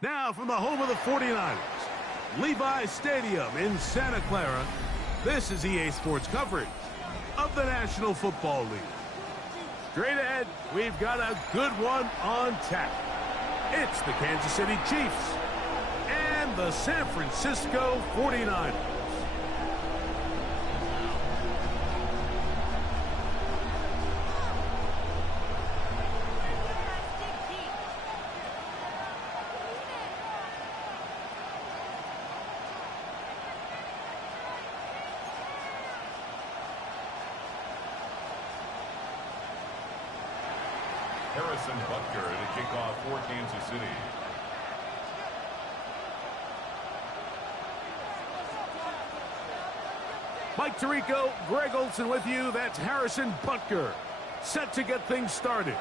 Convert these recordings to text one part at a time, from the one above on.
Now from the home of the 49ers, Levi Stadium in Santa Clara, this is EA Sports coverage of the National Football League. Straight ahead, we've got a good one on tap. It's the Kansas City Chiefs and the San Francisco 49ers. Butker to kick off for Kansas City. Mike Tirico, Greg Olson with you. That's Harrison Butker, set to get things started.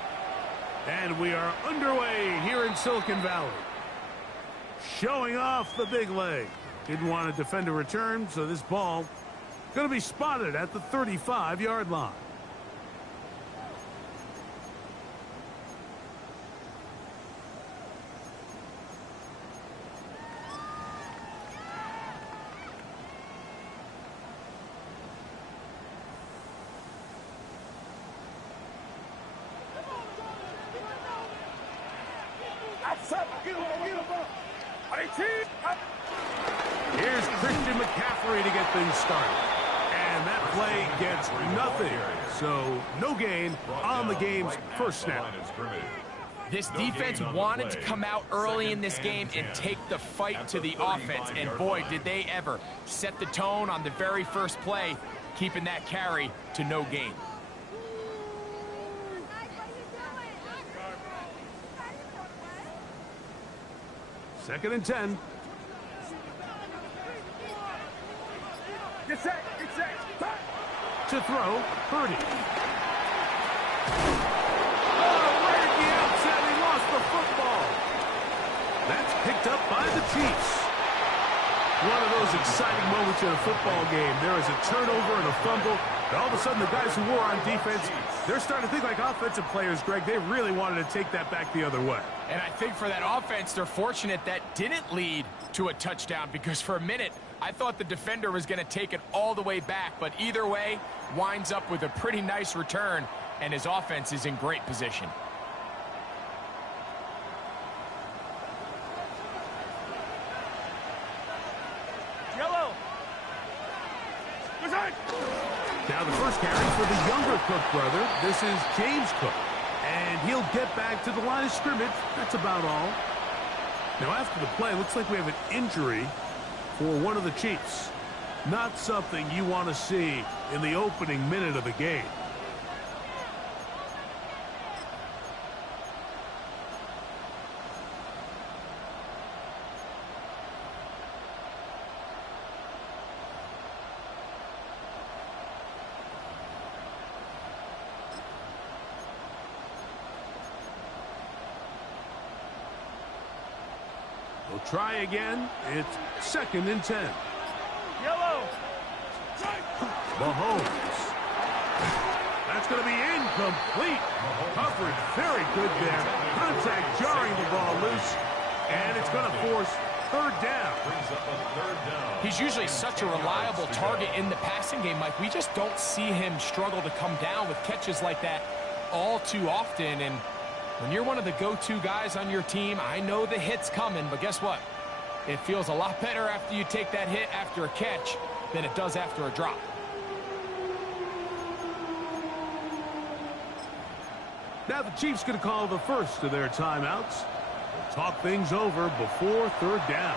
And we are underway here in Silicon Valley. Showing off the big leg. Didn't want to defend a return, so this ball going to be spotted at the 35-yard line. Here's Christian McCaffrey to get things started. And that play gets nothing. So no gain on the game's first snap. This defense wanted to come out early in this game and take the fight to the offense. And boy, did they ever set the tone on the very first play, keeping that carry to no gain. Second and 10. Get set, get set. To throw, Purdy. Oh, right at the outset, he lost the football. That's picked up by the Chiefs. One of those exciting moments in a football game. There is a turnover and a fumble. And all of a sudden, the guys who were on defense, they're starting to think like offensive players, Greg. They really wanted to take that back the other way. And I think for that offense, they're fortunate that didn't lead to a touchdown, because for a minute, I thought the defender was going to take it all the way back. But either way, winds up with a pretty nice return, and his offense is in great position. Yellow. Now the first carry for the younger Cook brother. This is James Cook. And he'll get back to the line of scrimmage. That's about all. Now after the play, looks like we have an injury for one of the Chiefs. Not something you want to see in the opening minute of the game. We'll try again. It's second and 10. Yellow. Mahomes. That's going to be incomplete. Coverage very good there. Contact jarring the ball loose. And it's going to force third down. He's usually such a reliable target in the passing game, Mike. We just don't see him struggle to come down with catches like that all too often. And when you're one of the go-to guys on your team, I know the hit's coming, but guess what? It feels a lot better after you take that hit after a catch than it does after a drop. Now the Chiefs going to call the first of their timeouts. We'll talk things over before third down.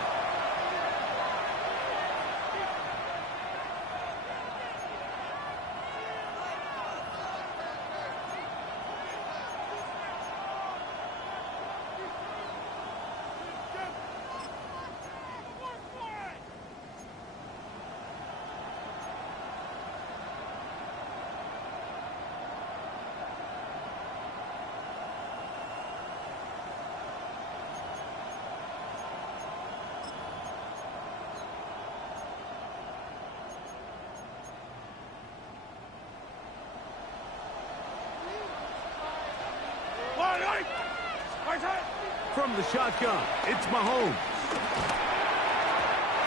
From the shotgun, it's Mahomes.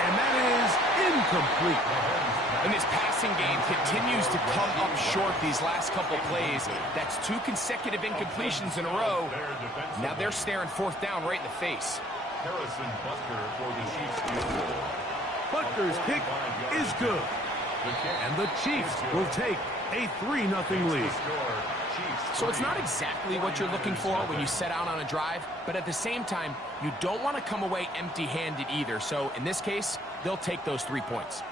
And that is incomplete. And this passing game continues to come up short these last couple plays. That's 2 consecutive incompletions in a row. Now they're staring 4th down right in the face. Harrison Butker for the Chiefs field goal. Butker's kick is good. And the Chiefs will take a 3-0 lead. So it's not exactly what you're looking for when you set out on a drive, but at the same time, you don't want to come away empty-handed either. So in this case, they'll take those 3 points.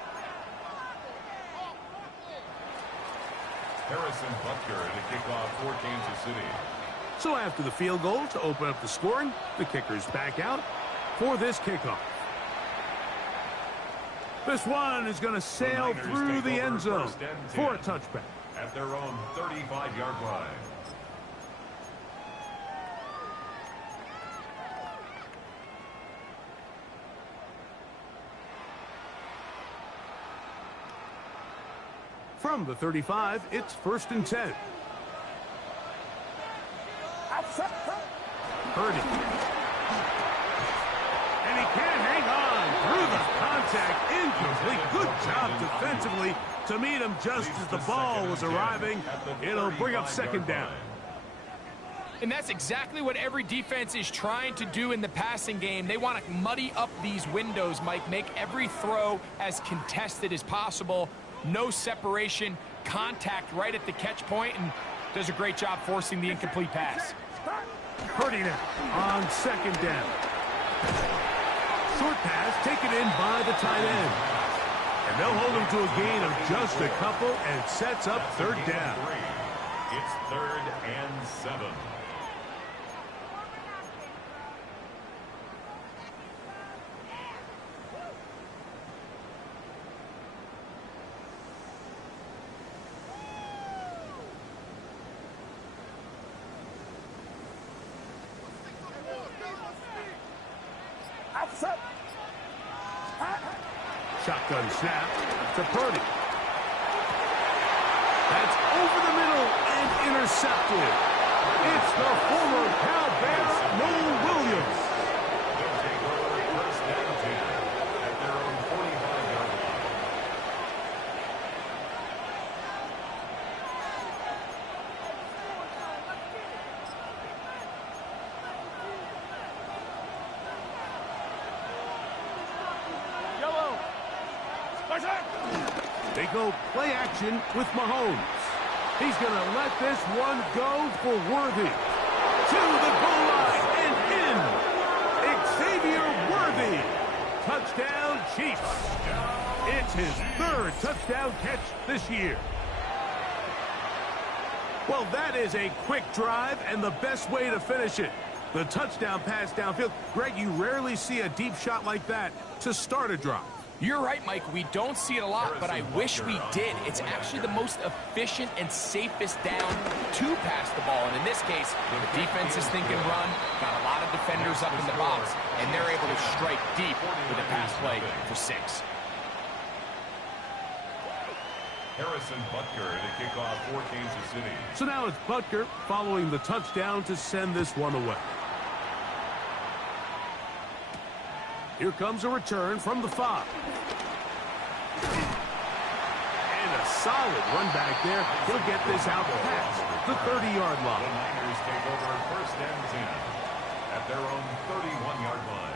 Harrison Butker at a kickoff for Kansas City. So after the field goal to open up the scoring, the kicker's back out for this kickoff. This one is going to sail through the end zone for a touchback. At their own 35-yard line. From the 35, it's 1st and 10. Purdy. And he can't hang on through the contact. Incomplete. Good job defensively to meet him just as the ball was arriving. It'll bring up 2nd down. And that's exactly what every defense is trying to do in the passing game. They want to muddy up these windows, Mike, make every throw as contested as possible. No separation, contact right at the catch point, and does a great job forcing the incomplete pass. Purdy now on 2nd down. Short pass taken in by the tight end. And they'll hold him to a gain of just a couple and sets up 3rd down. It's 3rd and 7. Shotgun snap to Purdy. That's over the middle and intercepted. It's the former Cal Bear, Noel Williams. They'll take over 1st and 10 at their own 45-yard line. Yellow. They go play action with Mahomes. He's going to let this one go for Worthy. To the goal line and in. Xavier Worthy. Touchdown, Chiefs. It's his 3rd touchdown catch this year. Well, that is a quick drive and the best way to finish it. The touchdown pass downfield. Greg, you rarely see a deep shot like that to start a drive. You're right, Mike. We don't see it a lot, but I wish we did. It's actually the most efficient and safest down to pass the ball. And in this case, the defense is thinking run, got a lot of defenders up in the box, and they're able to strike deep with a pass play for 6. Harrison Butker at a kickoff for Kansas City. So now it's Butker following the touchdown to send this one away. Here comes a return from the 5. And a solid run back there. He'll get this out past the 30-yard The line. Niners take over 1st and 10 at their own 31-yard line.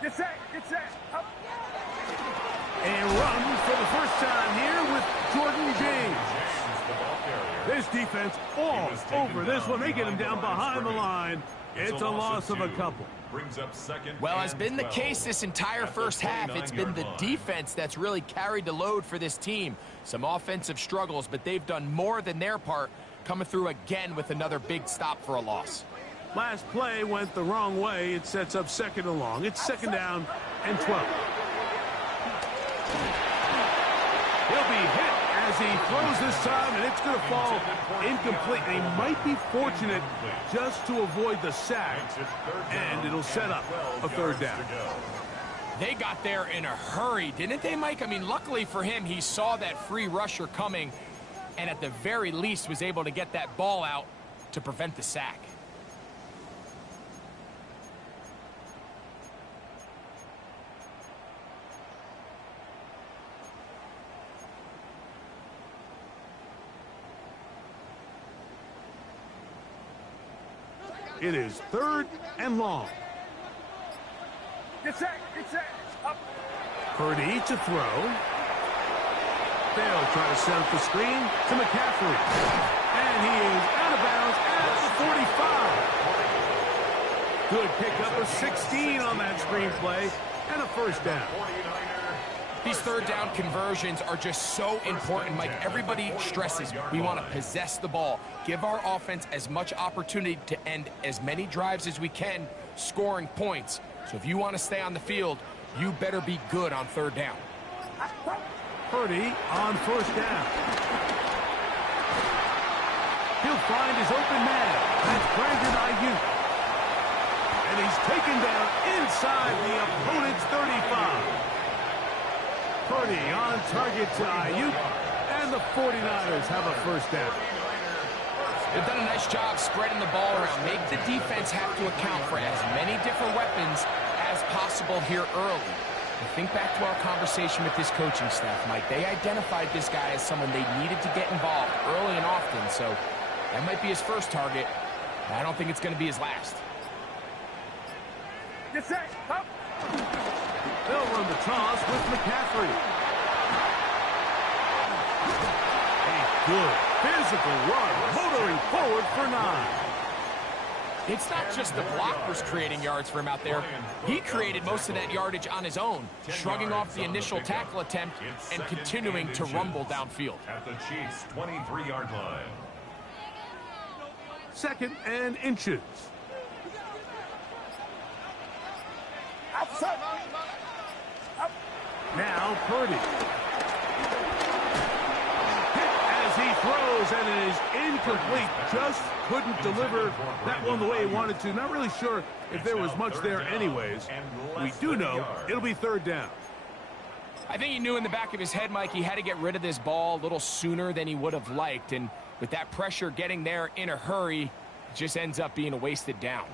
Get set. Get set. Up. And run for the first time here with Jordan James. The ball carrier. This defense all over this one. They get him down behind the line. It's a loss of a 2. couple. Brings up 2nd. Well, has and been the 12. case this entire first half. It's been the 29-yard line. defense that's really carried the load for this team. Some offensive struggles, but they've done more than their part, coming through again with another big stop for a loss. Last play went the wrong way. It sets up 2nd and long. It's 2nd down and 12. He'll be hit as he throws this time, and it's going to fall incomplete. They might be fortunate just to avoid the sack, and it'll set up a third down. They got there in a hurry, didn't they, Mike? I mean, luckily for him, he saw that free rusher coming, and at the very least was able to get that ball out to prevent the sack. It is 3rd and long. Get set, up. Purdy to throw. They'll try to set up the screen to McCaffrey. And he is out of bounds at the 45. Good pickup of 16 on that screen play and a first down. These third down conversions are just so important, Mike. Everybody stresses we want to possess the ball, give our offense as much opportunity to end as many drives as we can, scoring points. So if you want to stay on the field, you better be good on third down. Purdy on first down. He'll find his open man. That's Brandon Ayuk. And he's taken down inside the opponent's 35. Purdy on target to Ayuk, and the 49ers have a first down. They've done a nice job spreading the ball around. Make the defense have to account for as many different weapons as possible here early. And think back to our conversation with this coaching staff, Mike. They identified this guy as someone they needed to get involved early and often, so that might be his first target. I don't think it's going to be his last. Get set, up. They'll run the toss with McCaffrey. A good physical run, motoring forward for 9. It's not just the blockers creating yards for him out there. He created most of that yardage on his own, shrugging off the initial tackle attempt and continuing to rumble downfield. At the Chiefs' 23-yard line. 2nd and inches. Outside. Now Purdy. Hit as he throws, and it is incomplete. Just couldn't deliver that one the way he wanted to. Not really sure if there was much there anyways. We do know it'll be 3rd down. I think he knew in the back of his head, Mike, he had to get rid of this ball a little sooner than he would have liked. And with that pressure getting there in a hurry, it just ends up being a wasted down.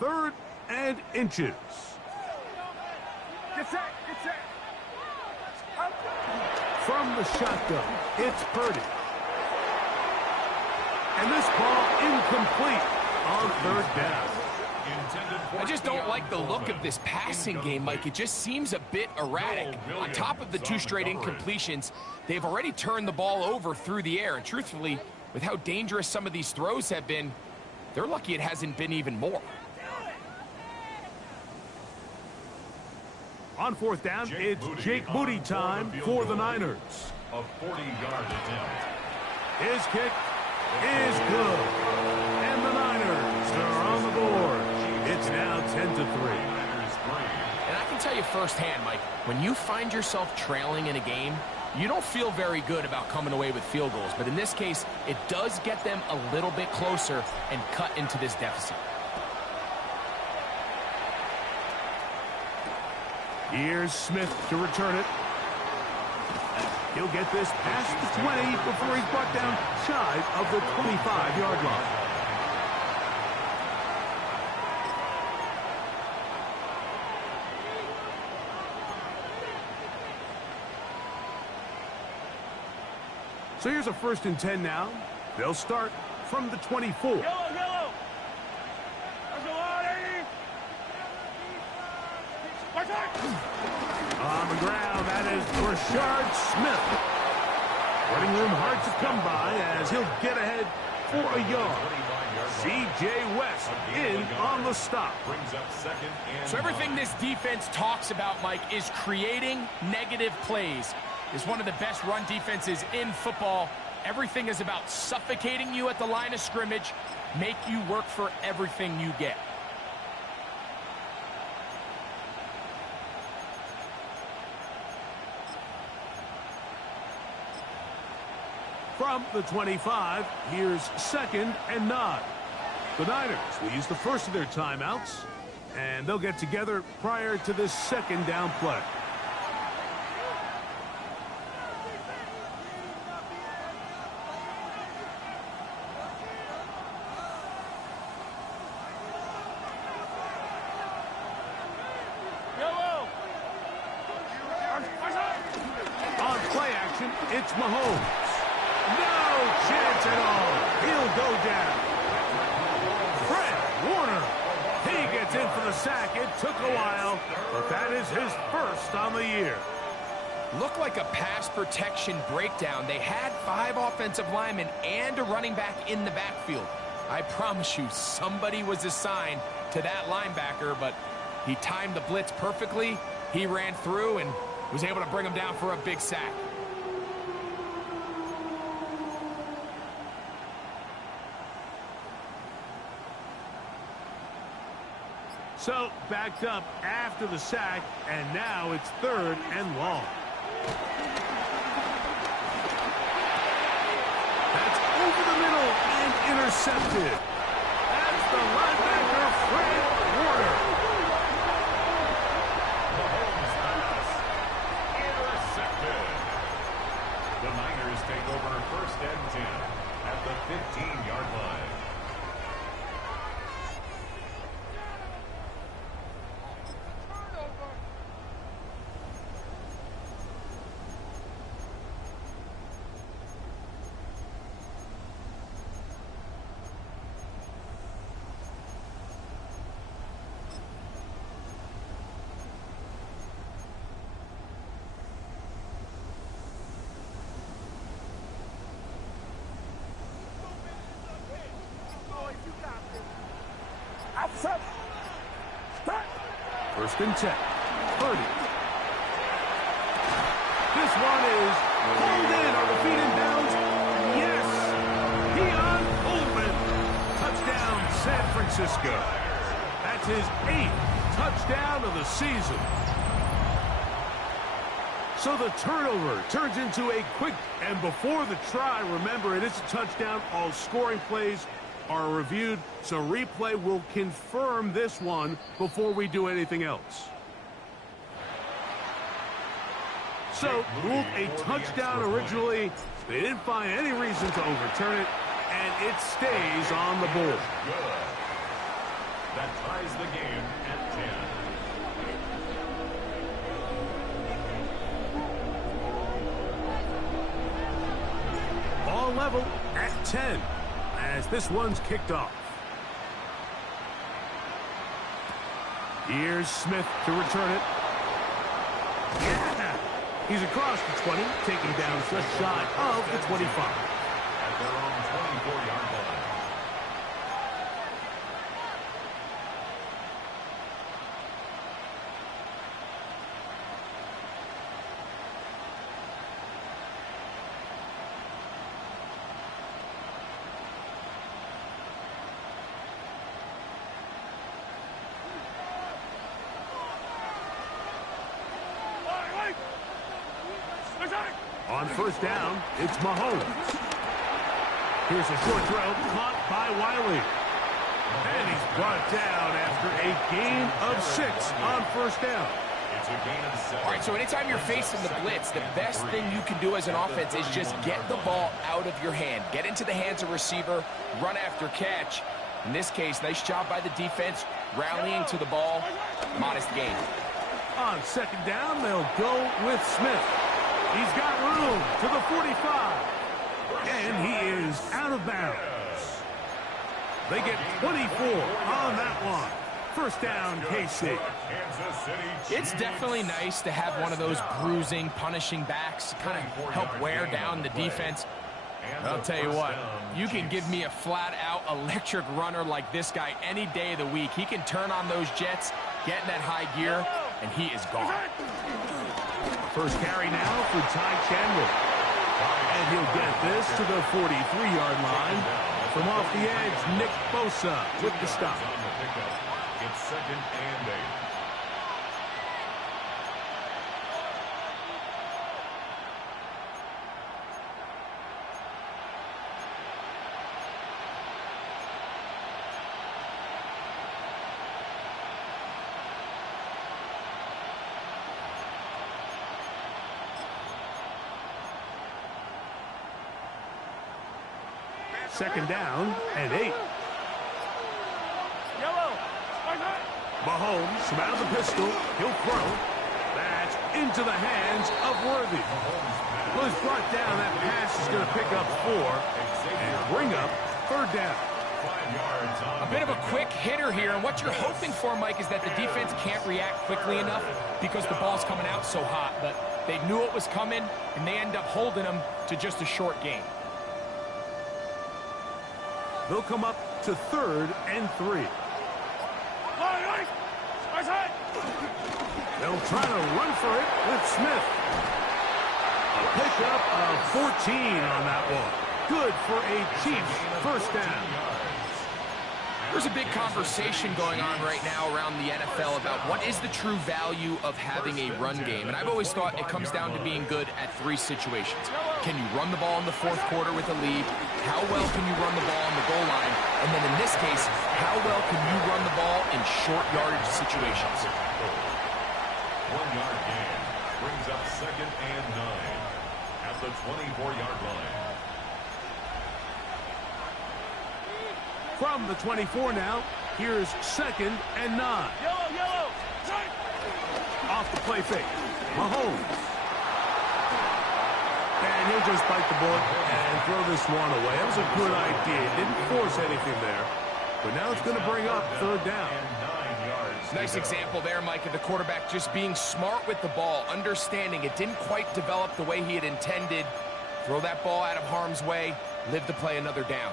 Third and inches. Get set, up. From the shotgun, it's Purdy. And this ball incomplete on 3rd down. I just don't like the look of this passing game, Mike. It just seems a bit erratic. On top of the 2 straight incompletions, they've already turned the ball over through the air. And truthfully, with how dangerous some of these throws have been, they're lucky it hasn't been even more. On 4th down, it's Jake Moody time for the Niners. A 40-yard attempt. His kick is good. And the Niners are on the board. It's now 10-3. And I can tell you firsthand, Mike, when you find yourself trailing in a game, you don't feel very good about coming away with field goals. But in this case, it does get them a little bit closer and cut into this deficit. Here's Smith to return it. He'll get this past the 20 before he's brought down shy of the 25-yard line. So here's a 1st and 10 now. They'll start from the 24. Yellow. On the ground, that is Rashard Smith. Running room hard to come by as he'll get ahead for a yard. C.J. West in on the stop. So everything this defense talks about, Mike, is creating negative plays. Is one of the best run defenses in football. Everything is about suffocating you at the line of scrimmage, make you work for everything you get. From the 25, here's 2nd and 9. The Niners will use the first of their timeouts, and they'll get together prior to this 2nd down play. On play action, it's Mahomes. No chance at all. He'll go down. Fred Warner. He gets in for the sack. It took a while, but that is his first on the year. Looked like a pass protection breakdown. They had 5 offensive linemen and a running back in the backfield. I promise you, somebody was assigned to that linebacker, but he timed the blitz perfectly. He ran through and was able to bring him down for a big sack. So, backed up after the sack, and now it's 3rd and long. That's over the middle and intercepted. That's the linebacker, Fred Warner. Mahomes pass. Intercepted. The Niners take over 1st and 10 at the 15-yard line. Outside. Stop. 1st and 10. Purdy. This one is pulled in. Are the feet in bounds? Yes. Keon Coleman. Touchdown, San Francisco. That's his 8th touchdown of the season. So the turnover turns into a quick, and before the try, remember it is a touchdown. All scoring plays are reviewed, so replay will confirm this one before we do anything else. So, ruled a touchdown originally. They didn't find any reason to overturn it, and it stays on the board. Good. That ties the game at 10. All level at 10. As this one's kicked off. Here's Smith to return it. Yeah! He's across the 20, taking down just shy of the 25. At their own 24-yard line. On 1st down, it's Mahomes. Here's a short throw caught by Wiley. And he's brought down after a gain of 6 on 1st down. It's a gain of 7. All right, so anytime you're facing the blitz, the best thing you can do as an offense is just get the ball out of your hand. Get into the hands of receiver, run after catch. In this case, nice job by the defense, rallying to the ball. Modest gain. On 2nd down, they'll go with Smith. He's got room to the 45. And he is out of bounds. They get 24 on that one. 1st down, KC. It's definitely nice to have one of those bruising, punishing backs, kind of help wear down the defense. I'll tell you what, you can give me a flat-out electric runner like this guy any day of the week. He can turn on those jets, get in that high gear, and he is gone. First carry now for Ty Chandler. And he'll get this to the 43-yard line. From off the edge, Nick Bosa with the stop. It's 2nd and 8. Second down and 8. Mahomes smiles a pistol. He'll throw. That's into the hands of Worthy. Well, he's brought down. That pass is going to pick up 4 and bring up 3rd down. 5 yards. A bit of a quick hitter here, and what you're hoping for, Mike, is that the defense can't react quickly enough because the ball's coming out so hot. But they knew it was coming, and they end up holding them to just a short gain. They'll come up to 3rd and 3. They'll try to run for it with Smith. A pickup of 14 on that one. Good for a Chiefs first down. There's a big conversation going on right now around the NFL about what is the true value of having a run game. And I've always thought it comes down to being good at 3 situations. Can you run the ball in the 4th quarter with a lead? How well can you run the ball on the goal line? And then in this case, how well can you run the ball in short yardage situations? 1-yard gain brings up 2nd and 9 at the 24-yard line. From the 24 now, here's 2nd and 9. Off the play fake. Mahomes. And he'll just bite the bullet and throw this one away. That was a good idea. Didn't force anything there. But now it's going to bring up 3rd down. Nice example there, Mike, of the quarterback just being smart with the ball, understanding it didn't quite develop the way he had intended. Throw that ball out of harm's way, live to play another down.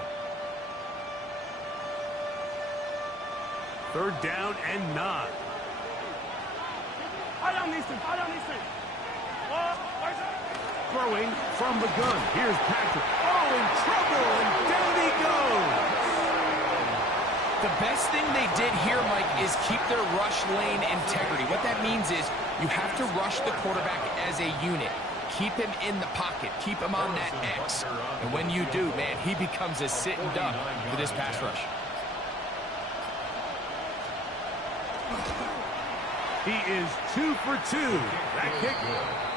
3rd down and 9. Throwing from the gun. Here's Patrick. Oh, in trouble, and down he goes. The best thing they did here, Mike, is keep their rush lane integrity. What that means is you have to rush the quarterback as a unit. Keep him in the pocket. Keep him on that X. And when you do, man, he becomes a sitting duck for this pass rush. He is 2 for 2. That kick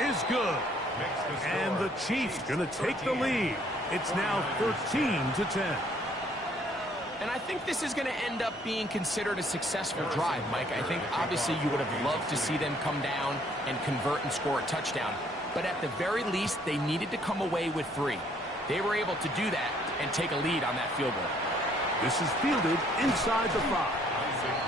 is good. And the Chiefs going to take the lead. It's now 13-10. And I think this is going to end up being considered a successful drive, Mike. I think obviously you would have loved to see them come down and convert and score a touchdown. But at the very least, they needed to come away with 3. They were able to do that and take a lead on that field goal. This is fielded inside the 5.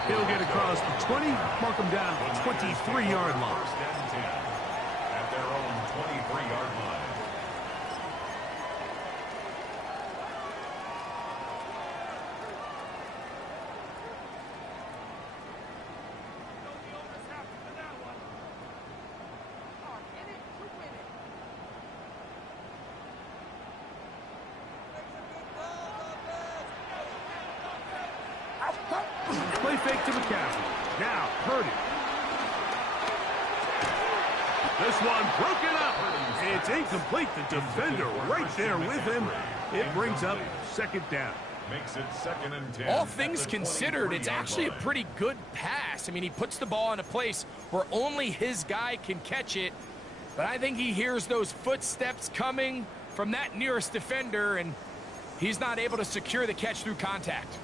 He'll get across the 20, mark him down at the 23-yard line. 1st and 10 at their own 23-yard line. Play fake to McCaffrey. Now, Purdy. This one broken up. It's incomplete. The defender right there with him. It brings up 2nd down. Makes it 2nd and 10. All things considered, it's actually a pretty good pass. I mean, he puts the ball in a place where only his guy can catch it. But I think he hears those footsteps coming from that nearest defender, and he's not able to secure the catch through contact.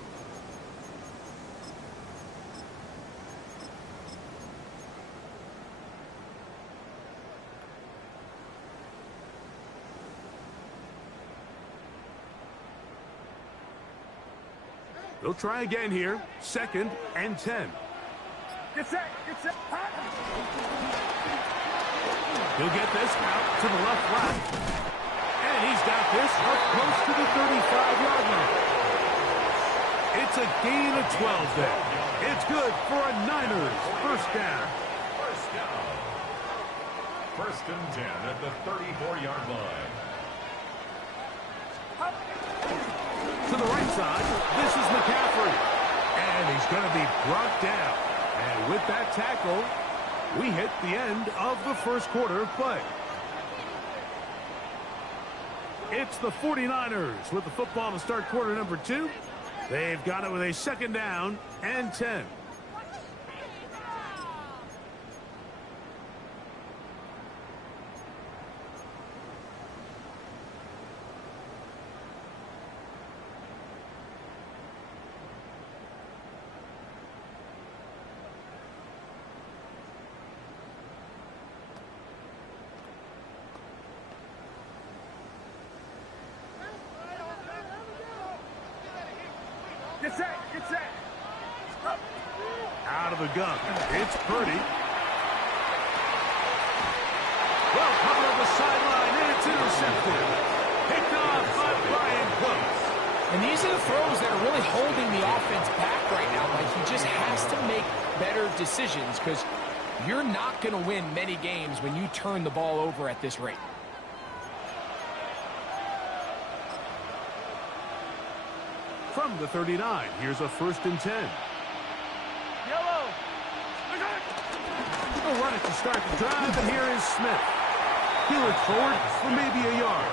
They'll try again here. 2nd and 10. Get set. He'll get this out to the left flat. And he's got this up close to the 35-yard line. It's a gain of 12 there. It's good for a Niners first down. 1st and 10 at the 34-yard line. side. This is McCaffrey. And he's going to be brought down. And with that tackle, we hit the end of the first quarter of play. It's the 49ers with the football to start quarter number 2. They've got it with a second down and 10. Get set, get set. Out of the gun. It's Purdy. Well, cover of the sideline, and it's intercepted. Picked off by Brian Close. And these are the throws that are really holding the offense back right now. Like, he just has to make better decisions because you're not going to win many games when you turn the ball over at this rate. From the 39, here's a 1st and 10. Yellow. He'll run it to start the drive, and here is Smith. He'll look forward for maybe a yard.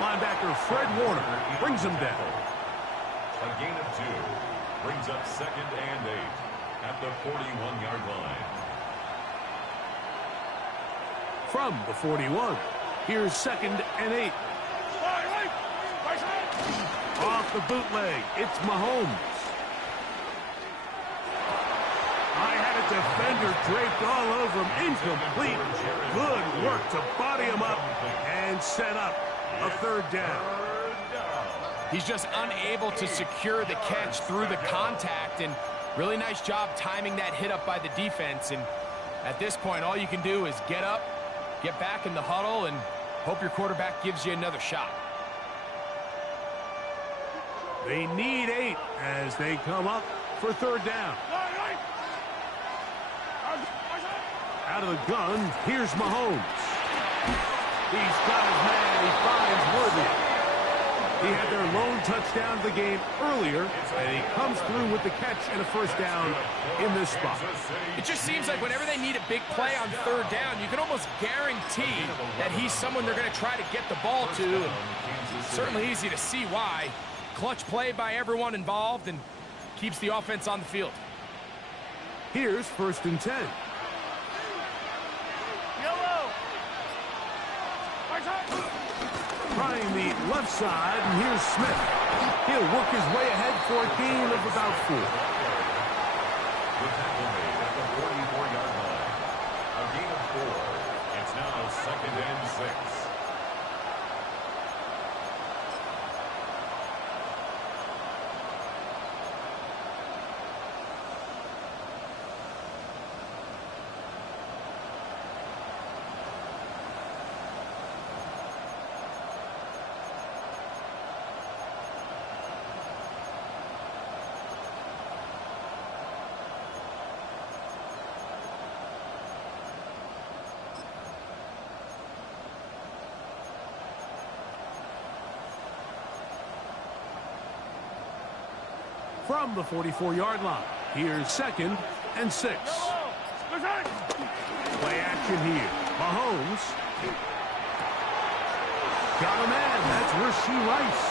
Linebacker Fred Warner brings him down. A gain of 2 brings up 2nd and 8 at the 41-yard line. From the 41, here's 2nd and 8. Off the bootleg, it's Mahomes. I had a defender draped all over him, incomplete. Good work to body him up and set up a 3rd down. He's just unable to secure the catch through the contact, and really nice job timing that hit up by the defense. And at this point, all you can do is get up, get back in the huddle, and hope your quarterback gives you another shot. They need 8 as they come up for 3rd down. Out of the gun, here's Mahomes. He's got his man. He finds Worthy. He had their lone touchdown of the game earlier, and he comes through with the catch and a 1st down in this spot. It just seems like whenever they need a big play on 3rd down, you can almost guarantee that he's someone they're going to try to get the ball to. Certainly easy to see why. Clutch play by everyone involved and keeps the offense on the field. Here's 1st and 10. Yellow. Trying the left side, and here's Smith. He'll work his way ahead for a gain of about 4. The tackle made at the 44-yard line. A gain of 4. It's now 2nd and 6. From the 44-yard line, here's 2nd and 6. Play action here. Mahomes. Got a man. That's Rashee Rice.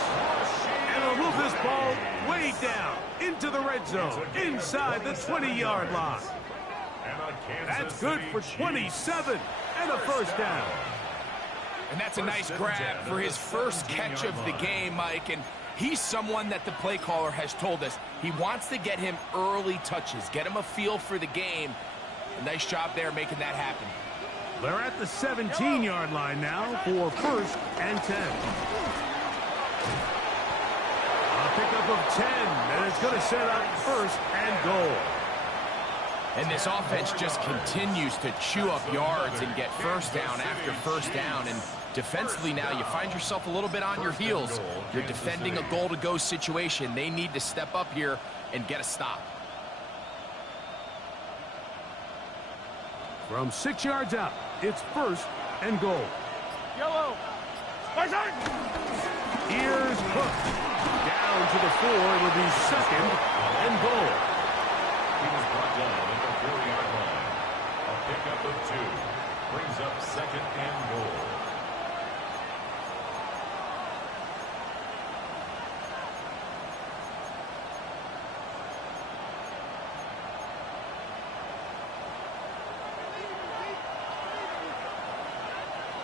And he'll move this ball way down into the red zone, inside the 20-yard line. That's good for 27 and a 1st down. And that's a nice grab for his first catch of the game, Mike. And he's someone that the play caller has told us he wants to get him early touches, get him a feel for the game. A nice job there making that happen. They're at the 17-yard line now for 1st and 10. A pickup of 10, and it's going to set up 1st and goal. And this offense just continues to chew up yards and get 1st down after 1st down. And defensively now, you find yourself a little bit on your heels. You're defending a goal-to-go situation. They need to step up here and get a stop. From 6 yards out, it's 1st and goal. Yellow. Here's Cook. Down to the 4. It'll be second and goal. He was brought down at the 4-yard line. A pickup of 2 brings up second and goal.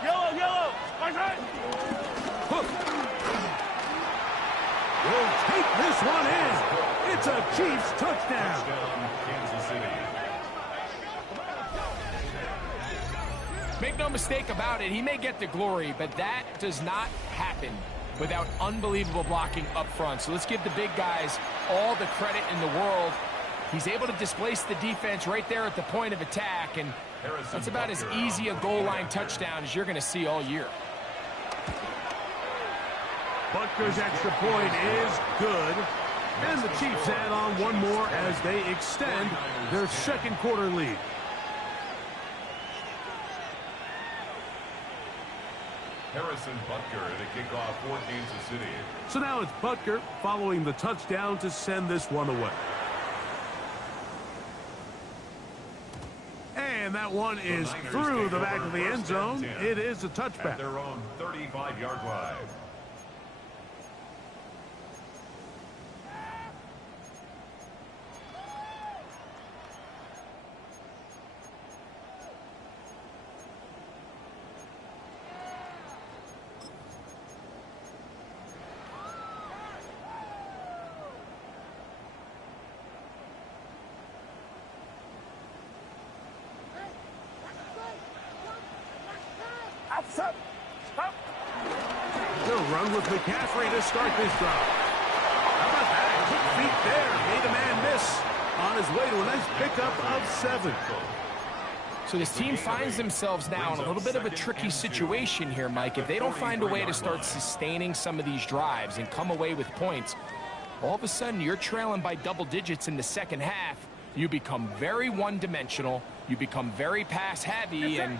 Yellow. Hook. Will take this one in. It's a Chiefs touchdown. Touchdown, Kansas City. Make no mistake about it, he may get the glory, but that does not happen without unbelievable blocking up front. So let's give the big guys all the credit in the world. He's able to displace the defense right there at the point of attack, and that's about as easy a goal line touchdown as you're going to see all year. Butker's extra point is good. And the Chiefs add on one more as they extend their second quarter lead. Harrison Butker at a kickoff for Kansas City. So now it's Butker following the touchdown to send this one away. And that one is through the back of the end zone. It is a touchback. At their own 35-yard line. They'll run with McCaffrey to start this drive. How about that? Quick feet there. Made a man miss on his way to a nice pickup of 7. So this team finds themselves now in a little bit of a tricky situation here, Mike. If they don't find a way to start sustaining some of these drives and come away with points, all of a sudden you're trailing by double digits in the second half. You become very one-dimensional. You become very pass-heavy, and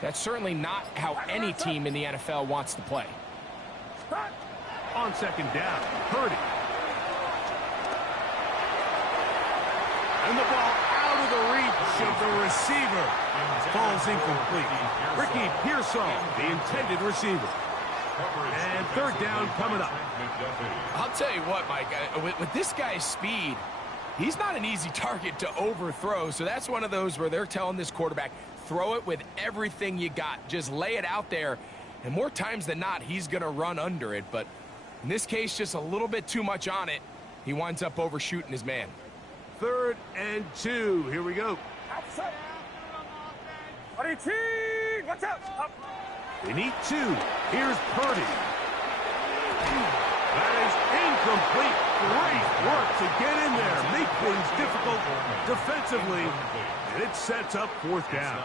that's certainly not how any team in the NFL wants to play. On second down, Purdy. And the ball out of the reach of the receiver. Falls incomplete. Ricky Pearsall, the intended receiver. And third down coming up. I'll tell you what, Mike, with this guy's speed, he's not an easy target to overthrow. So that's one of those where they're telling this quarterback, throw it with everything you got. Just lay it out there. And more times than not, he's going to run under it. But in this case, just a little bit too much on it. He winds up overshooting his man. 3rd and 2. Here we go. Watch out. They need 2. Here's Purdy. That is incomplete. Great work to get in there. Make things difficult defensively. And it sets up 4th down.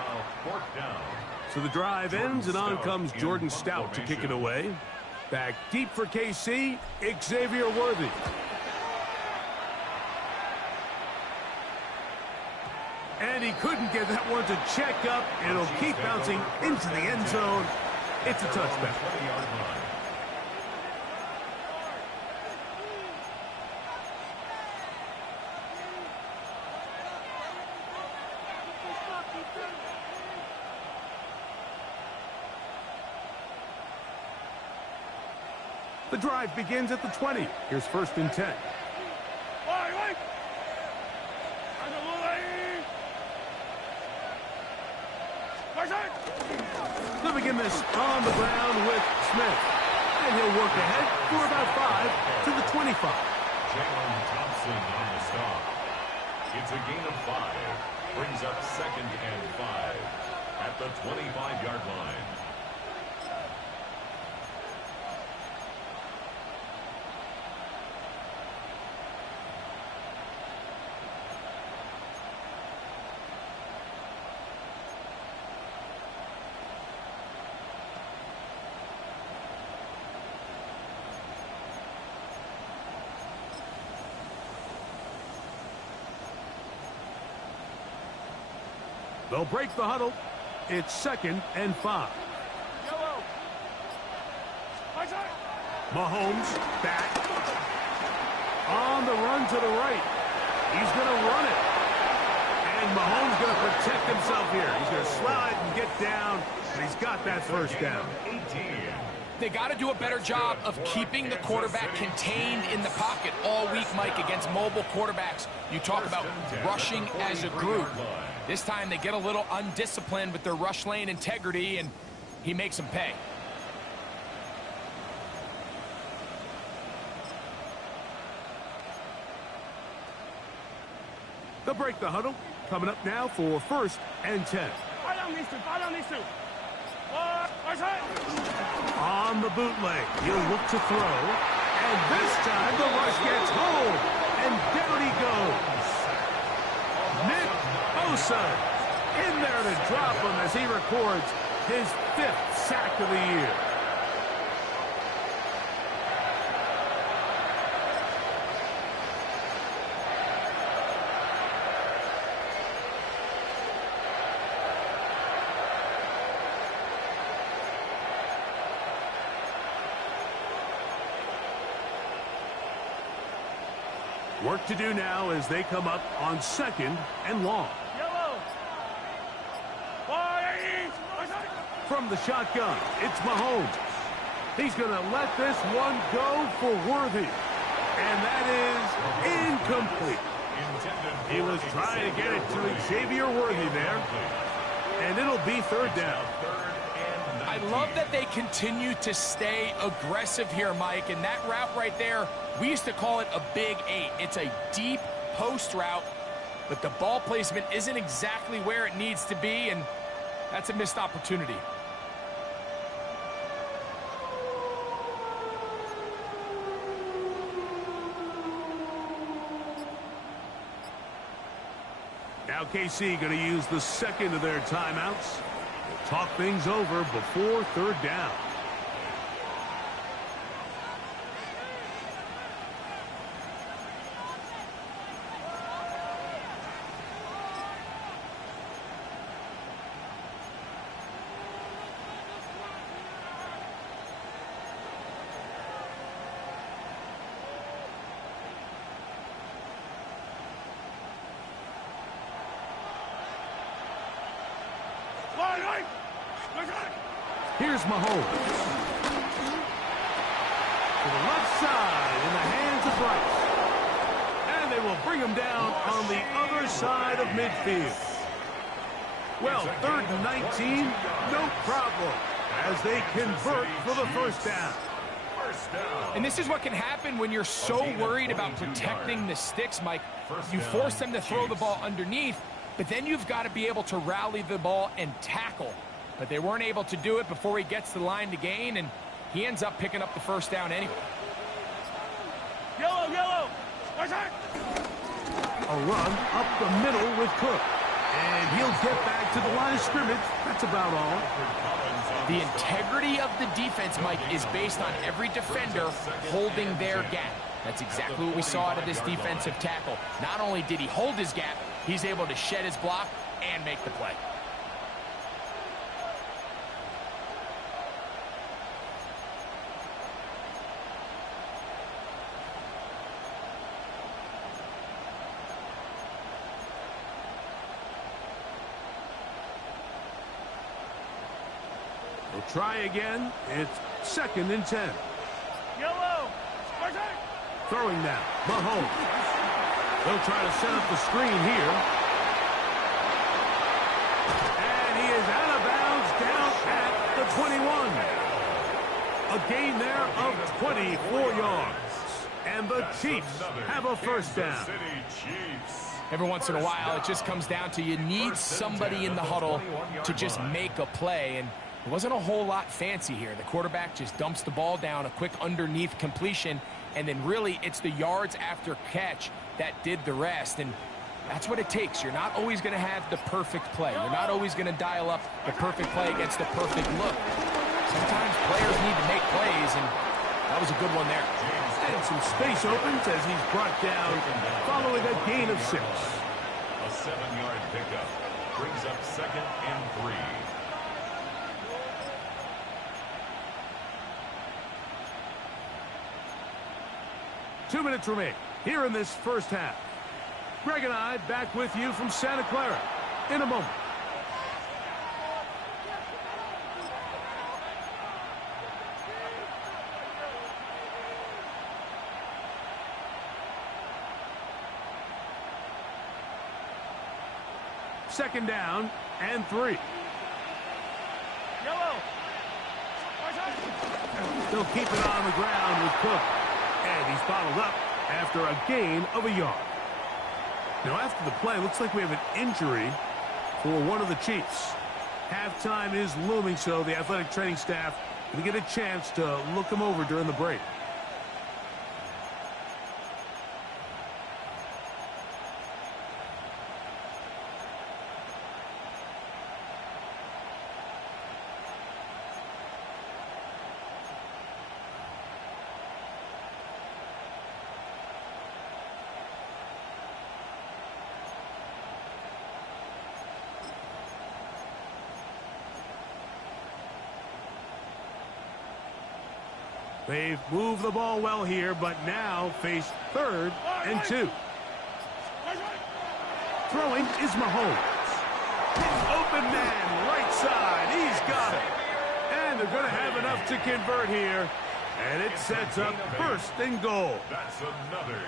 So the drive ends, and on comes Jordan Stout to kick it away. Back deep for KC, Xavier Worthy. And he couldn't get that one to check up. It'll keep bouncing into the end zone. It's a touchback. The drive begins at the 20. Here's 1st and 10. They'll begin this on the ground with Smith. And he'll work ahead for about 5 to the 25. Jalen Thompson on the stop. It's a gain of 5. Brings up 2nd and 5 at the 25-yard line. They'll break the huddle. It's 2nd and 5. Mahomes back. On the run to the right. He's going to run it. And Mahomes going to protect himself here. He's going to slide and get down, and he's got that first down. They got to do a better job of keeping the quarterback contained in the pocket all week, Mike, against mobile quarterbacks. You talk about rushing as a group. This time they get a little undisciplined with their rush lane integrity, and he makes them pay. They'll break the huddle. Coming up now for 1st and 10. On the bootleg, he'll look to throw. And this time the rush gets home. And down he goes. Nick Bosa in there to drop him as he records his 5th sack of the year. Work to do now as they come up on 2nd and long. From the shotgun, it's Mahomes. He's going to let this one go for Worthy. And that is incomplete. He was trying to get it to Xavier Worthy there. And it'll be 3rd down. I love that they continue to stay aggressive here, Mike. And that route right there, we used to call it a big 8. It's a deep post route, but the ball placement isn't exactly where it needs to be, and that's a missed opportunity. Now KC going to use the 2nd of their timeouts. We'll talk things over before 3rd down. Here's Mahomes. To the left side in the hands of Bryce. And they will bring him down on the other side of midfield. Well, 3rd and 19, no problem, as they convert for the 1st down. And this is what can happen when you're so worried about protecting the sticks, Mike. You force them to throw the ball underneath, but then you've got to be able to rally the ball and tackle. But they weren't able to do it before he gets to the line to gain, and he ends up picking up the 1st down anyway. Yellow. A run up the middle with Cook. And he'll get back to the line of scrimmage. That's about all. The integrity of the defense, Mike, is based on every defender holding their gap. That's exactly what we saw out of this defensive tackle. Not only did he hold his gap, he's able to shed his block and make the play. They'll try again. It's 2nd and 10. Yellow. Throwing now. Mahomes. They'll try to set up the screen here. And he is out of bounds down at the 21. A gain there of 24 yards. And the Chiefs have a 1st down. Every once in a while, it just comes down to you need somebody in the huddle to just make a play. And it wasn't a whole lot fancy here. The quarterback just dumps the ball down, a quick underneath completion, and then really it's the yards after catch that did the rest. And that's what it takes. You're not always going to have the perfect play. You're not always going to dial up the perfect play against the perfect look. Sometimes players need to make plays, and that was a good one there. And some space opens as he's brought down following a gain of 6. A 7-yard pickup brings up 2nd and 3. Two minutes remain. here in this first half. Greg and I back with you from Santa Clara in a moment. Second down and 3. Yellow. They'll keep it on the ground with Cook. And he's bottled up after a gain of a yard. Now after the play, looks like we have an injury for one of the Chiefs. Halftime is looming, so the athletic training staff will get a chance to look him over during the break. They've moved the ball well here, but now face 3rd and 2. Throwing is Mahomes. Open man, right side. He's got it. And they're going to have enough to convert here. And it sets up 1st and goal. That's another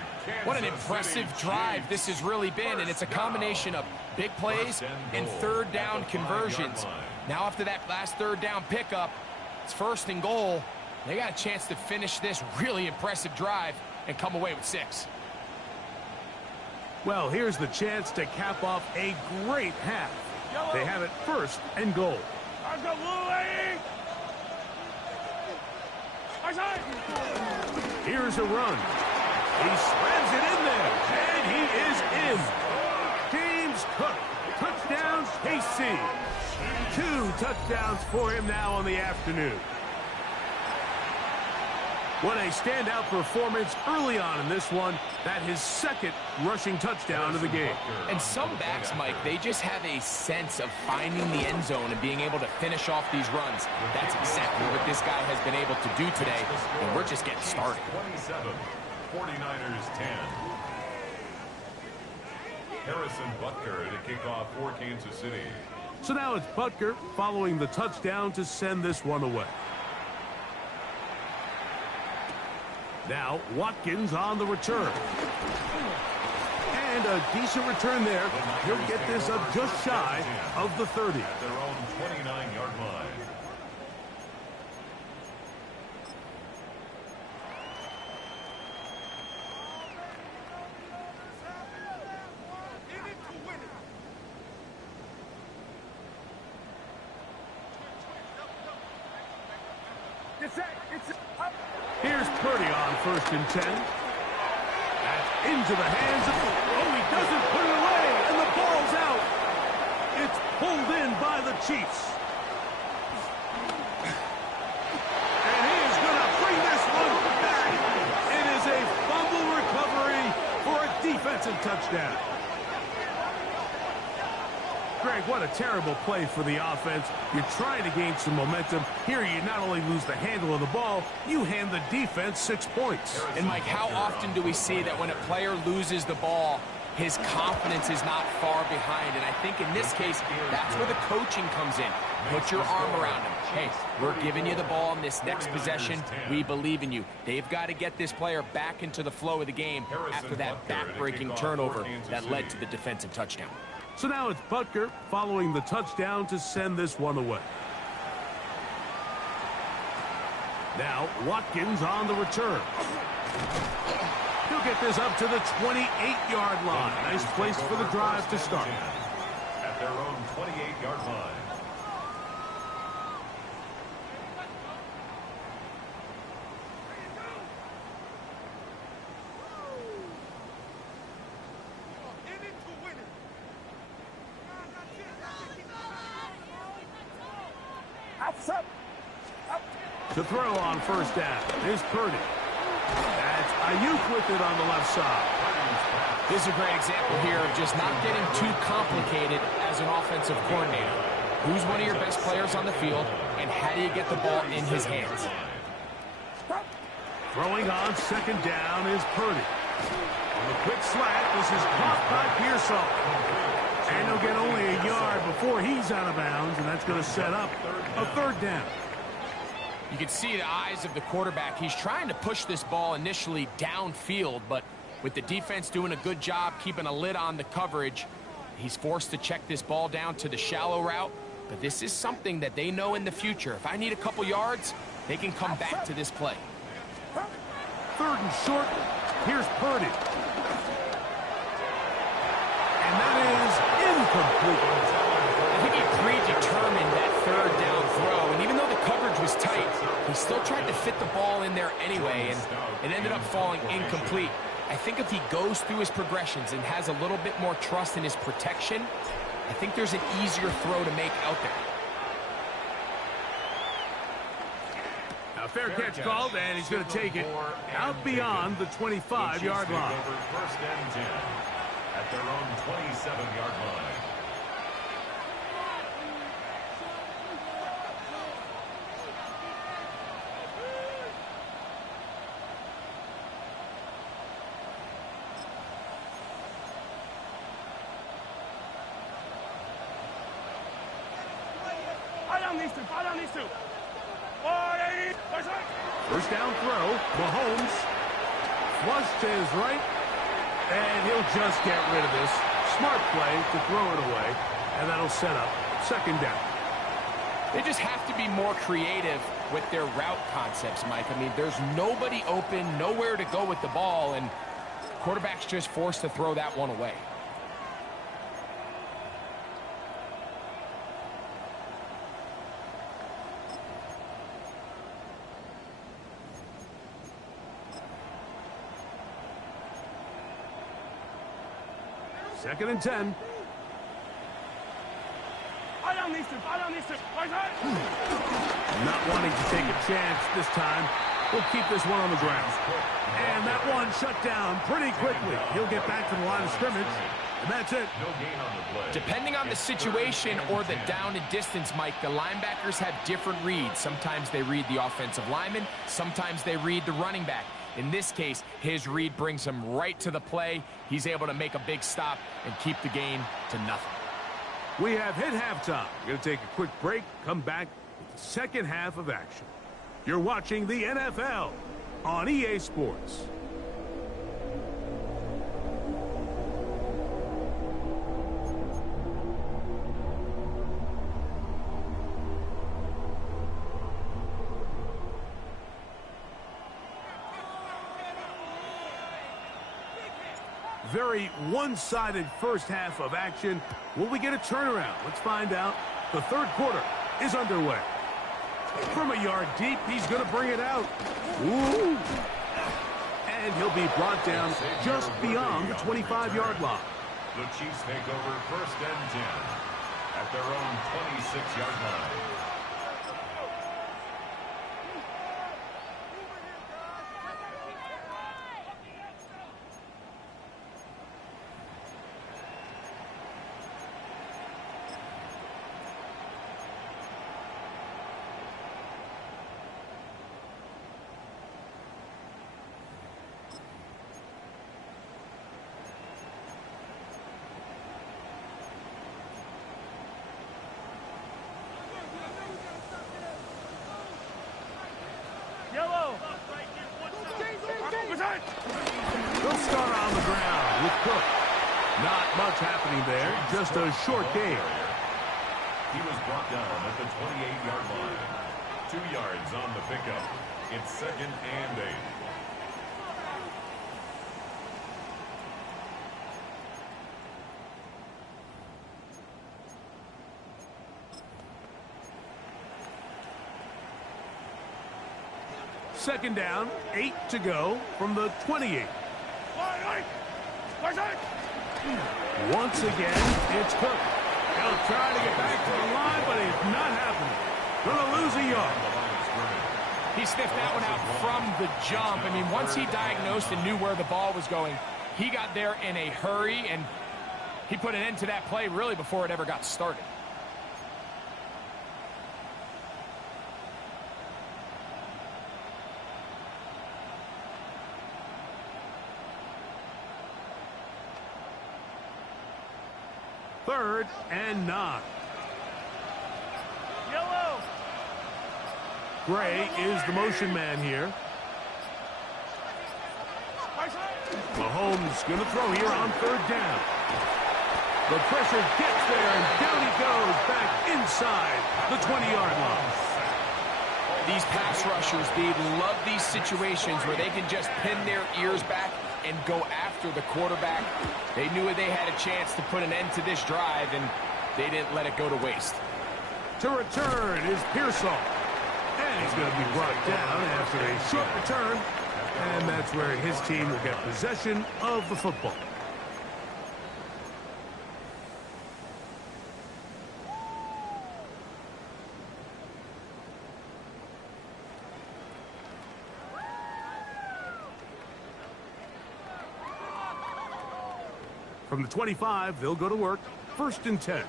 What an impressive drive this has really been, and it's a combination of big plays and 3rd down conversions. Now after that last 3rd down pickup, it's 1st and goal. They got a chance to finish this really impressive drive and come away with 6. Well, here's the chance to cap off a great half. They have it 1st and goal. Here's a run. He slams it in there, and he is in. James Cook, touchdown KC. 2 touchdowns for him now on the afternoon. What a standout performance early on in this one. That his 2nd rushing touchdown of the game. And some backs, Mike, they just have a sense of finding the end zone and being able to finish off these runs. That's exactly what this guy has been able to do today, and we're just getting started. 27, 49ers 10. Harrison Butker to kick off for Kansas City. So now it's Butker following the touchdown to send this one away. Now, Watkins on the return. And a decent return there. He'll get this up just shy of the 30. At their own 29-yard line. Here's Purdy on 1st and 10. That's into the hands of... Oh, he doesn't put it away, and the ball's out. It's pulled in by the Chiefs. And he is going to bring this one back. It is a fumble recovery for a defensive touchdown. Greg, what a terrible play for the offense. You're trying to gain some momentum. Here you not only lose the handle of the ball, you hand the defense 6 points. And Mike, how often do we see that when a player loses the ball, his confidence is not far behind? And I think in this case, that's where the coaching comes in. Put your arm around him. Hey, we're giving you the ball in this next possession. We believe in you. They've got to get this player back into the flow of the game after that back-breaking turnover that led to the defensive touchdown. So now it's Butker following the touchdown to send this one away. Now Watkins on the return. He'll get this up to the 28-yard line. Nice place for the drive to start. At their own 28-yard line. To throw on 1st down is Purdy. That's Ayuk with it on the left side. This is a great example here of just not getting too complicated as an offensive coordinator. Who's one of your best players on the field, and how do you get the ball in his hands? Throwing on 2nd down is Purdy. On the quick slant, this is caught by Pearsall. And he'll get only a yard before he's out of bounds, and that's going to set up a third down. You can see the eyes of the quarterback. He's trying to push this ball initially downfield, but with the defense doing a good job keeping a lid on the coverage, he's forced to check this ball down to the shallow route. But this is something that they know in the future. If I need a couple yards, they can come back to this play. Third and short. Here's Purdy. And that is incomplete. I think he predetermined that third down throw, and even though the coverage was tight, he still tried to fit the ball in there anyway, and it ended up falling incomplete. I think if he goes through his progressions and has a little bit more trust in his protection, I think there's an easier throw to make out there. Now, fair catch called, and he's going to take it out beyond the 25-yard line. First and 10 at their own 27-yard line. Fight on these two. 180. First down throw. Mahomes. Flush to his right. And he'll just get rid of this. Smart play to throw it away. And that'll set up second down. They just have to be more creative with their route concepts, Mike. I mean, there's nobody open, nowhere to go with the ball, and quarterback's just forced to throw that one away. Second and 10. Fight on these two. Not wanting to take a chance this time. We'll keep this one on the ground. And that one shut down pretty quickly. He'll get back to the line of scrimmage. And that's it. Depending on the situation or the down and distance, Mike, the linebackers have different reads. Sometimes they read the offensive lineman. Sometimes they read the running back. In this case, his read brings him right to the play. He's able to make a big stop and keep the game to nothing. We have hit halftime. We're going to take a quick break, come back with the second half of action. You're watching the NFL on EA Sports. Very one-sided first half of action. Will we get a turnaround? Let's find out. The third quarter is underway. From a yard deep, he's going to bring it out. Ooh. And he'll be brought down just beyond the 25-yard line. The Chiefs take over first and 10 at their own 26-yard line. They'll start on the ground with Cook. Not much happening there, just a short gain. He was brought down at the 28-yard line. 2 yards on the pickup. It's second and 8. Second down, 8 to go from the 28. Once again, it's Cook. He'll try to get back to the line, but it's not happening. Gonna lose a yard. He sniffed that one out from the jump. I mean, once he diagnosed and knew where the ball was going, he got there in a hurry, and he put an end to that play really before it ever got started. 3rd and 9. Yellow. Gray is the motion man here. Mahomes going to throw here on 3rd down. The pressure gets there, and down he goes back inside the 20-yard line. These pass rushers, they love these situations where they can just pin their ears back and go after the quarterback. They knew they had a chance to put an end to this drive, and they didn't let it go to waste. To return is Pearsall. And he's going to be brought down after a short return. And that's where his team will get possession of the football. From the 25, they'll go to work. 1st and 10.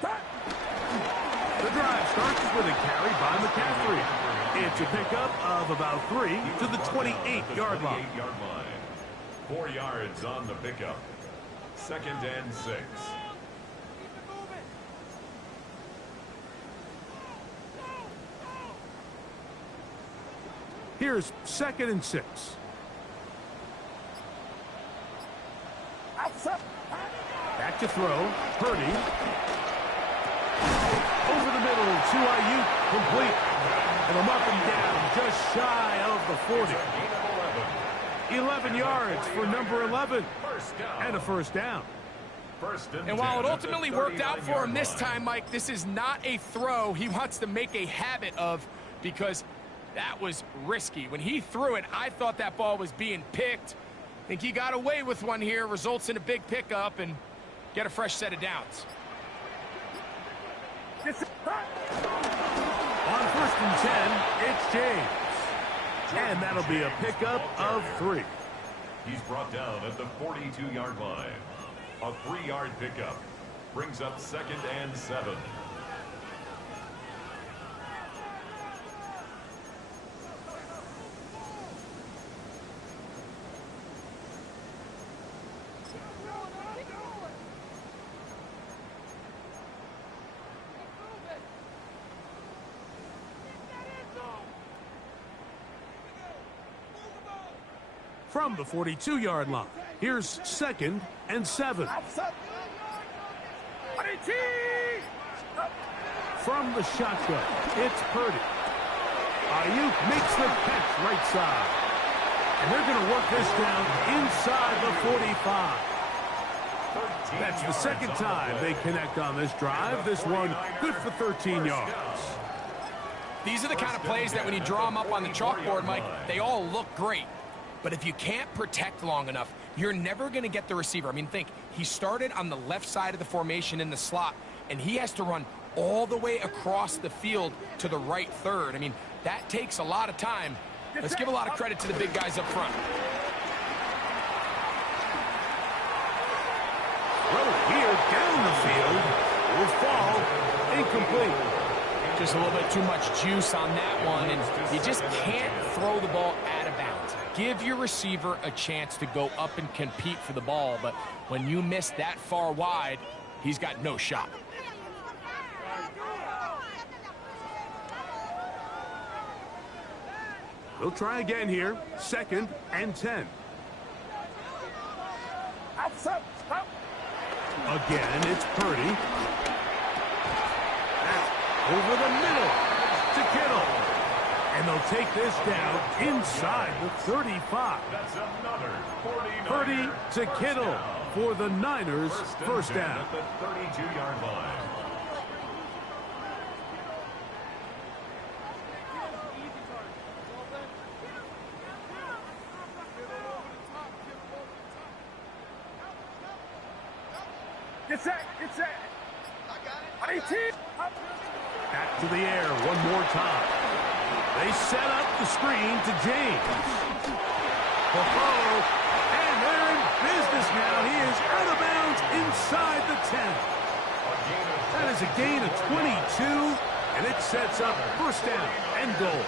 The drive starts with a carry by McCaffrey. It's a pickup of about 3 to the 28-yard line. 4 yards on the pickup. 2nd and 6. Here's 2nd and 6. Back to throw. Purdy. Over the middle to Ayuk. Complete. And a up and down just shy of the 40. 11 yards for number 11. And a 1st down. And while it ultimately worked out for him this time, Mike, this is not a throw he wants to make a habit of, because that was risky. When he threw it, I thought that ball was being picked. I think he got away with one here, results in a big pickup, and get a fresh set of downs. On 1st and 10, it's James. And that'll be a pickup of 3. He's brought down at the 42-yard line. A 3-yard pickup brings up 2nd and 7. From the 42-yard line, here's 2nd and 7. From the shotgun, it's Purdy. Ayuk makes the catch right side. And they're going to work this down inside the 45. That's the 2nd time they connect on this drive. This one good for 13 yards. These are the kind of plays that when you draw them up on the chalkboard, Mike, they all look great. But if you can't protect long enough, you're never going to get the receiver. I mean, think, he started on the left side of the formation in the slot, and he has to run all the way across the field to the right third. I mean, that takes a lot of time. Let's give a lot of credit to the big guys up front. Throw here down the field will fall incomplete. Just a little bit too much juice on that one, and you just can't throw the ball out of bounds. Give your receiver a chance to go up and compete for the ball, but when you miss that far wide, he's got no shot. We'll try again here. 2nd and 10. Again, it's Purdy. Over the middle to Kittle. And they'll take this down inside the 35. That's another 49. Purdy to Kittle for the Niners' first down. At the 32-yard line. Get set. Back to the air one more time. They set up the screen to James. And they're in business now. He is out of bounds inside the 10. That is a gain of 22, and it sets up 1st down and goal.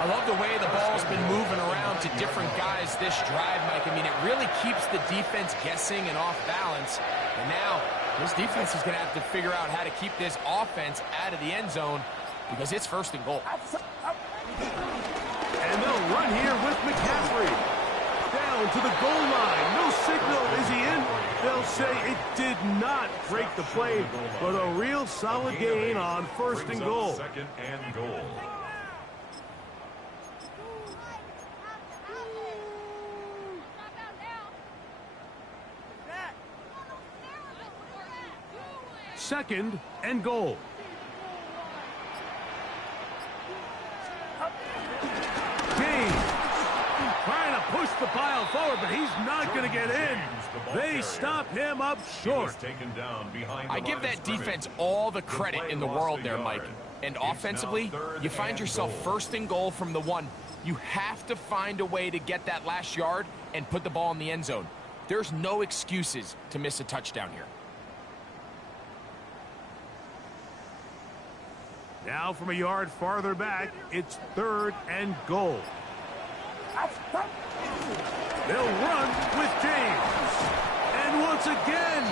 I love the way the ball's been moving around to different guys this drive, Mike. I mean, it really keeps the defense guessing and off balance. And now, this defense is going to have to figure out how to keep this offense out of the end zone because it's first and goal. And they'll run here with McCaffrey. Down to the goal line. No signal. Is he in? They'll say it did not break the play, but a real solid gain on first and goal. Second and goal. Second and goal. James trying to push the pile forward, but he's not going to get in. They stop him up short. I give that defense all the credit in the world there, Mike. And offensively, you find yourself first and goal from the 1. You have to find a way to get that last yard and put the ball in the end zone. There's no excuses to miss a touchdown here. Now from a yard farther back, it's third and goal. They'll run with James. And once again,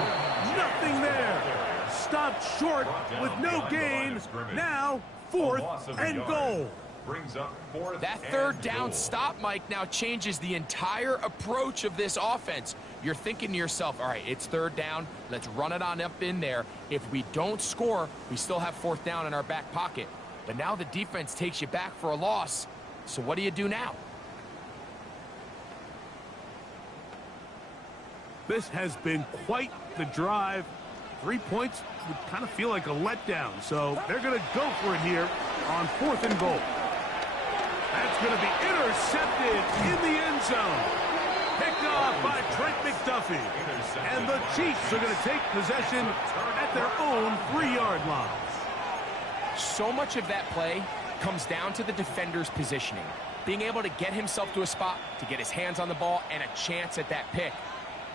nothing there. Stopped short with no gain. Now fourth and goal. That third down stop, Mike, now changes the entire approach of this offense. You're thinking to yourself, all right, it's third down. Let's run it on up in there. If we don't score, we still have fourth down in our back pocket. But now the defense takes you back for a loss. So what do you do now? This has been quite the drive. 3 points would kind of feel like a letdown. So they're going to go for it here on fourth and goal. That's going to be intercepted in the end zone. Picked off by Trent McDuffie. And the Chiefs are going to take possession at their own 3-yard line. So much of that play comes down to the defender's positioning. Being able to get himself to a spot, to get his hands on the ball, and a chance at that pick.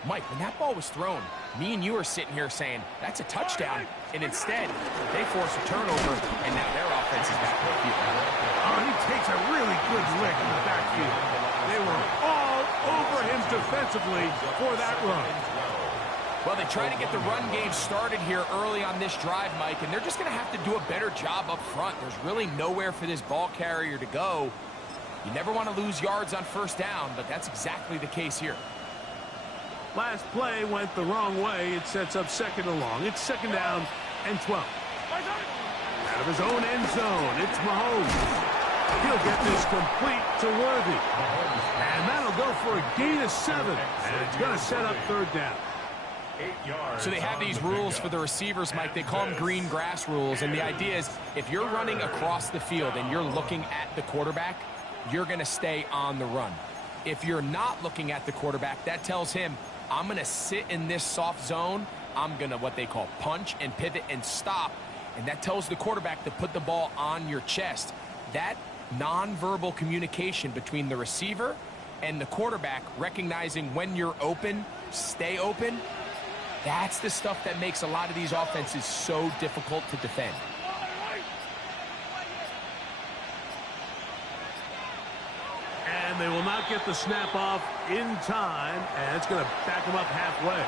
Mike, when that ball was thrown, me and you are sitting here saying, that's a touchdown. And instead, they force a turnover, and now their offense is back on the field. Oh, he takes a really good lick in the backfield. They were all over him defensively for that run. Well, they try to get the run game started here early on this drive, Mike, and they're just going to have to do a better job up front. There's really nowhere for this ball carrier to go. You never want to lose yards on first down, but that's exactly the case here. Last play went the wrong way. It sets up second and long. It's second down and 12. Out of his own end zone, it's Mahomes. He'll get this complete to Worthy. And that'll go for a gain of 7. And it's going to set up third down. So they have these rules for the receivers, Mike. They call them green grass rules. And the idea is if you're running across the field and you're looking at the quarterback, you're going to stay on the run. If you're not looking at the quarterback, that tells him, I'm going to sit in this soft zone. I'm going to what they call punch and pivot and stop. And that tells the quarterback to put the ball on your chest. That nonverbal communication between the receiver and the quarterback, recognizing when you're open, stay open, that's the stuff that makes a lot of these offenses so difficult to defend. And they will not get the snap off in time, and it's going to back them up halfway.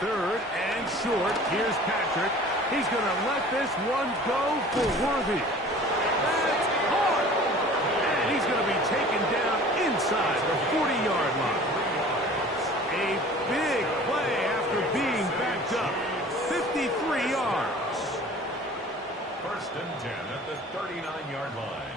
Third and short. Here's Patrick. He's going to let this one go for Worthy. That's hard. And he's going to be taken down inside the 40-yard line. A big play after being backed up. 53 yards. First and 10 at the 39-yard line.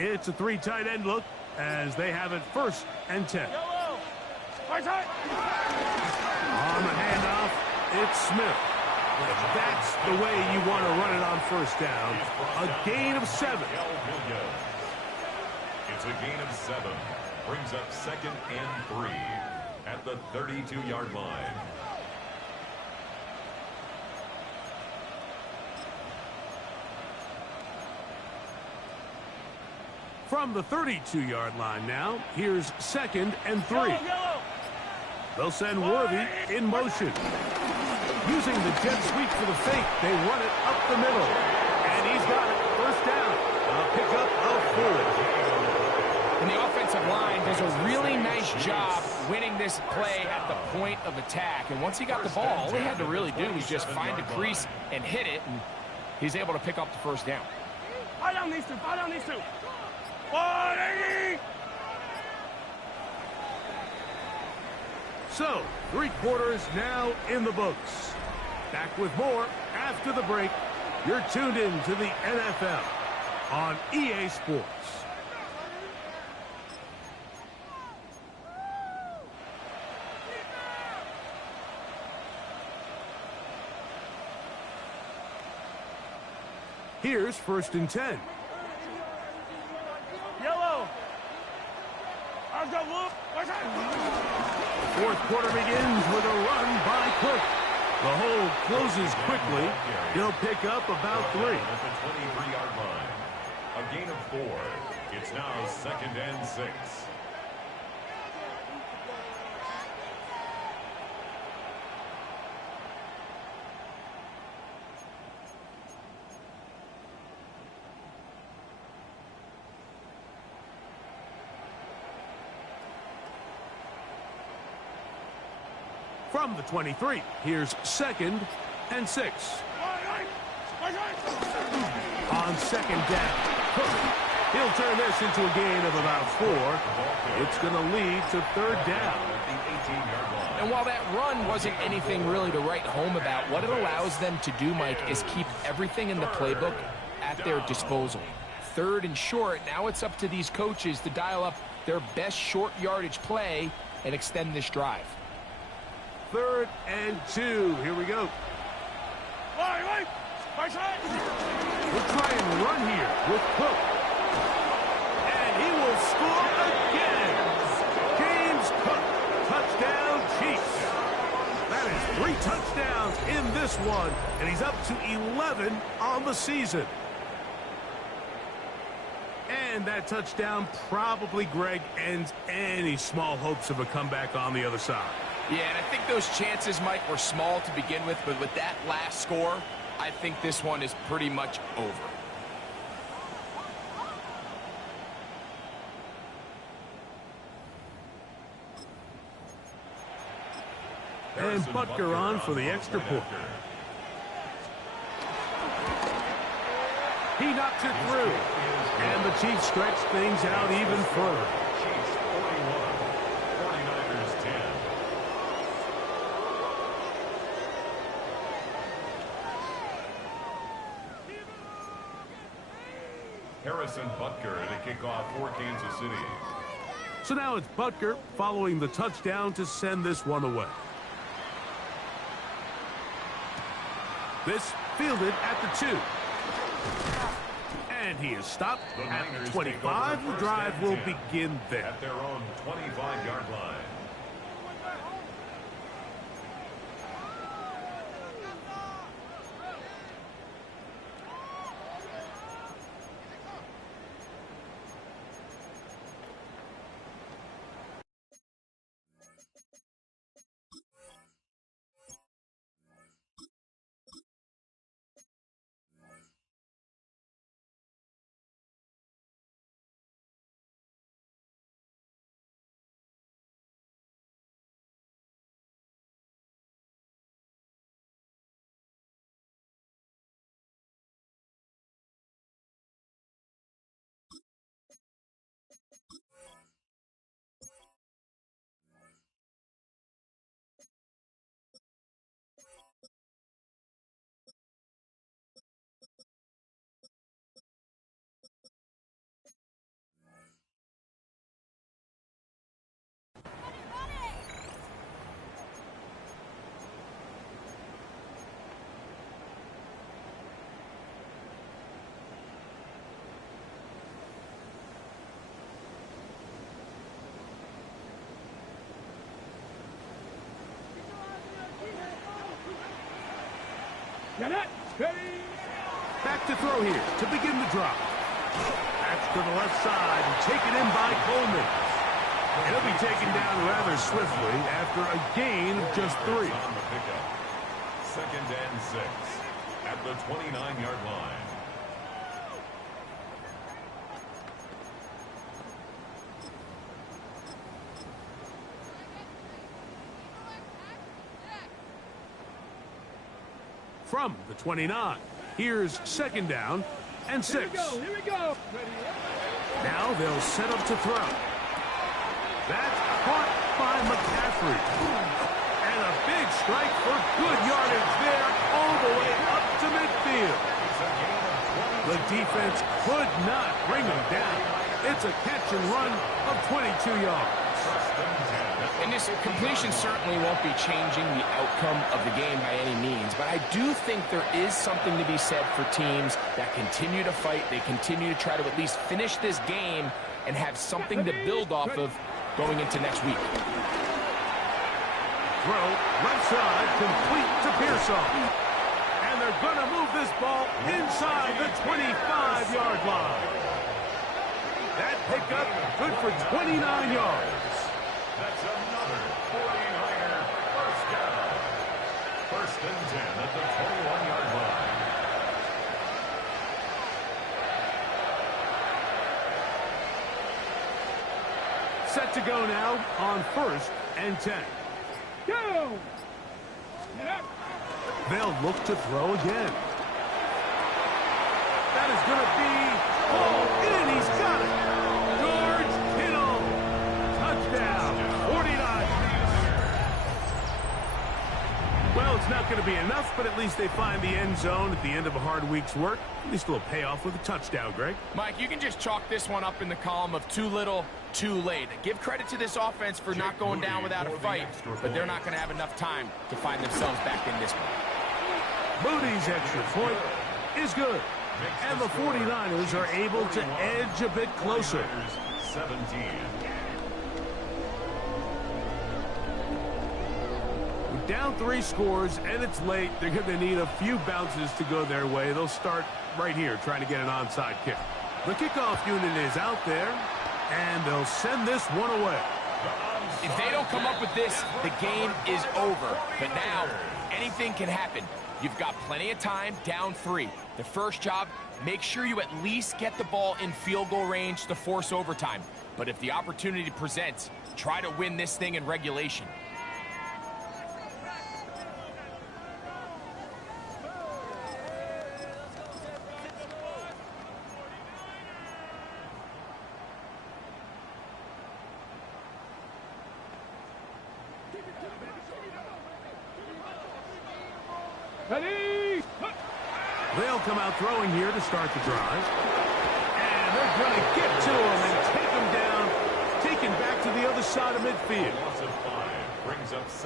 It's a 3 tight end look as they have it 1st and 10. On the handoff, it's Smith. That's the way you want to run it on 1st down. A gain of 7. It's a gain of 7. Brings up 2nd and 3 at the 32-yard line. From the 32-yard line now, here's 2nd and 3. They'll send Worthy in motion. Using the jet sweep for the fake, they run it up the middle. And he's got it. 1st down. A pickup of 4. And the offensive line does a really nice job winning this play at the point of attack. And once he got the ball, all he had to really do was just find a crease and hit it. And he's able to pick up the 1st down. Fall down these two. Fall down these two. 180. So, 3 quarters now in the books. Back with more after the break. You're tuned in to the NFL on EA Sports. Here's 1st and 10. Yellow. I've got look. 4th quarter begins with a run by Cook. The hole closes quickly. He'll pick up about 3. At the 23-yard line. A gain of 4. It's now 2nd and 6. From the 23, here's 2nd and 6. On 2nd down, Cook. He'll turn this into a gain of about 4. It's going to lead to 3rd down. And while that run wasn't anything really to write home about, what it allows them to do, Mike, is keep everything in the playbook at their disposal. 3rd and short, now it's up to these coaches to dial up their best short yardage play and extend this drive. 3rd and 2. Here we go. We'll try and run here with Cook. And he will score again. James Cook. Touchdown, Chiefs. That is 3 touchdowns in this one. And he's up to 11 on the season. And that touchdown probably, Greg, ends any small hopes of a comeback on the other side. Yeah, and I think those chances, Mike, were small to begin with, but with that last score, I think this one is pretty much over. And Butker on for the extra point. He knocks it through. And the Chiefs stretch things out even further. Chiefs 41, 49ers 10. Harrison Butker at a kickoff for Kansas City. So now it's Butker following the touchdown to send this one away. This fielded at the 2. And he is stopped at the 25. The drive will begin there. At their own 25-yard line. Back to throw here to begin the drop. That's to the left side and taken in by Coleman. He'll be taken down rather swiftly after a gain of just 3. On the pickup. 2nd and 6 at the 29-yard line. From the 29, here's 2nd down and 6. Here we go. Now they'll set up to throw. That's caught by McCaffrey. And a big strike for good yardage there all the way up to midfield. The defense could not bring him down. It's a catch and run of 22 yards. And this completion certainly won't be changing the outcome of the game by any means, but I do think there is something to be said for teams that continue to fight. They continue to try to at least finish this game and have something to build off of going into next week. Throw, left side, complete to Pearson. And they're going to move this ball inside the 25-yard line. That pickup good for 29 yards. That's another 49er first down. 1st and 10 at the 21-yard line. Set to go now on 1st and 10. Go! They'll look to throw again. That is going to be ball in. He's got it. George Kittle. Touchdown. 49. Well, it's not going to be enough, but at least they find the end zone at the end of a hard week's work. At least a little payoff with a touchdown, Greg. Mike, you can just chalk this one up in the column of too little, too late. Give credit to this offense for not going down without a fight, but they're not going to have enough time to find themselves back in this one. Moody's extra point is good. And the 49ers are able to edge a bit closer. 17. Down 3 scores, and it's late. They're going to need a few bounces to go their way. They'll start right here trying to get an onside kick. The kickoff unit is out there, and they'll send this one away. If they don't come up with this, the game is over. But now, anything can happen. You've got plenty of time, down 3. The first job, make sure you at least get the ball in field goal range to force overtime. But if the opportunity presents, try to win this thing in regulation. Ready? They'll come out throwing here to start the drive. And they're going to get to him and take him down, taken back to the other side of midfield.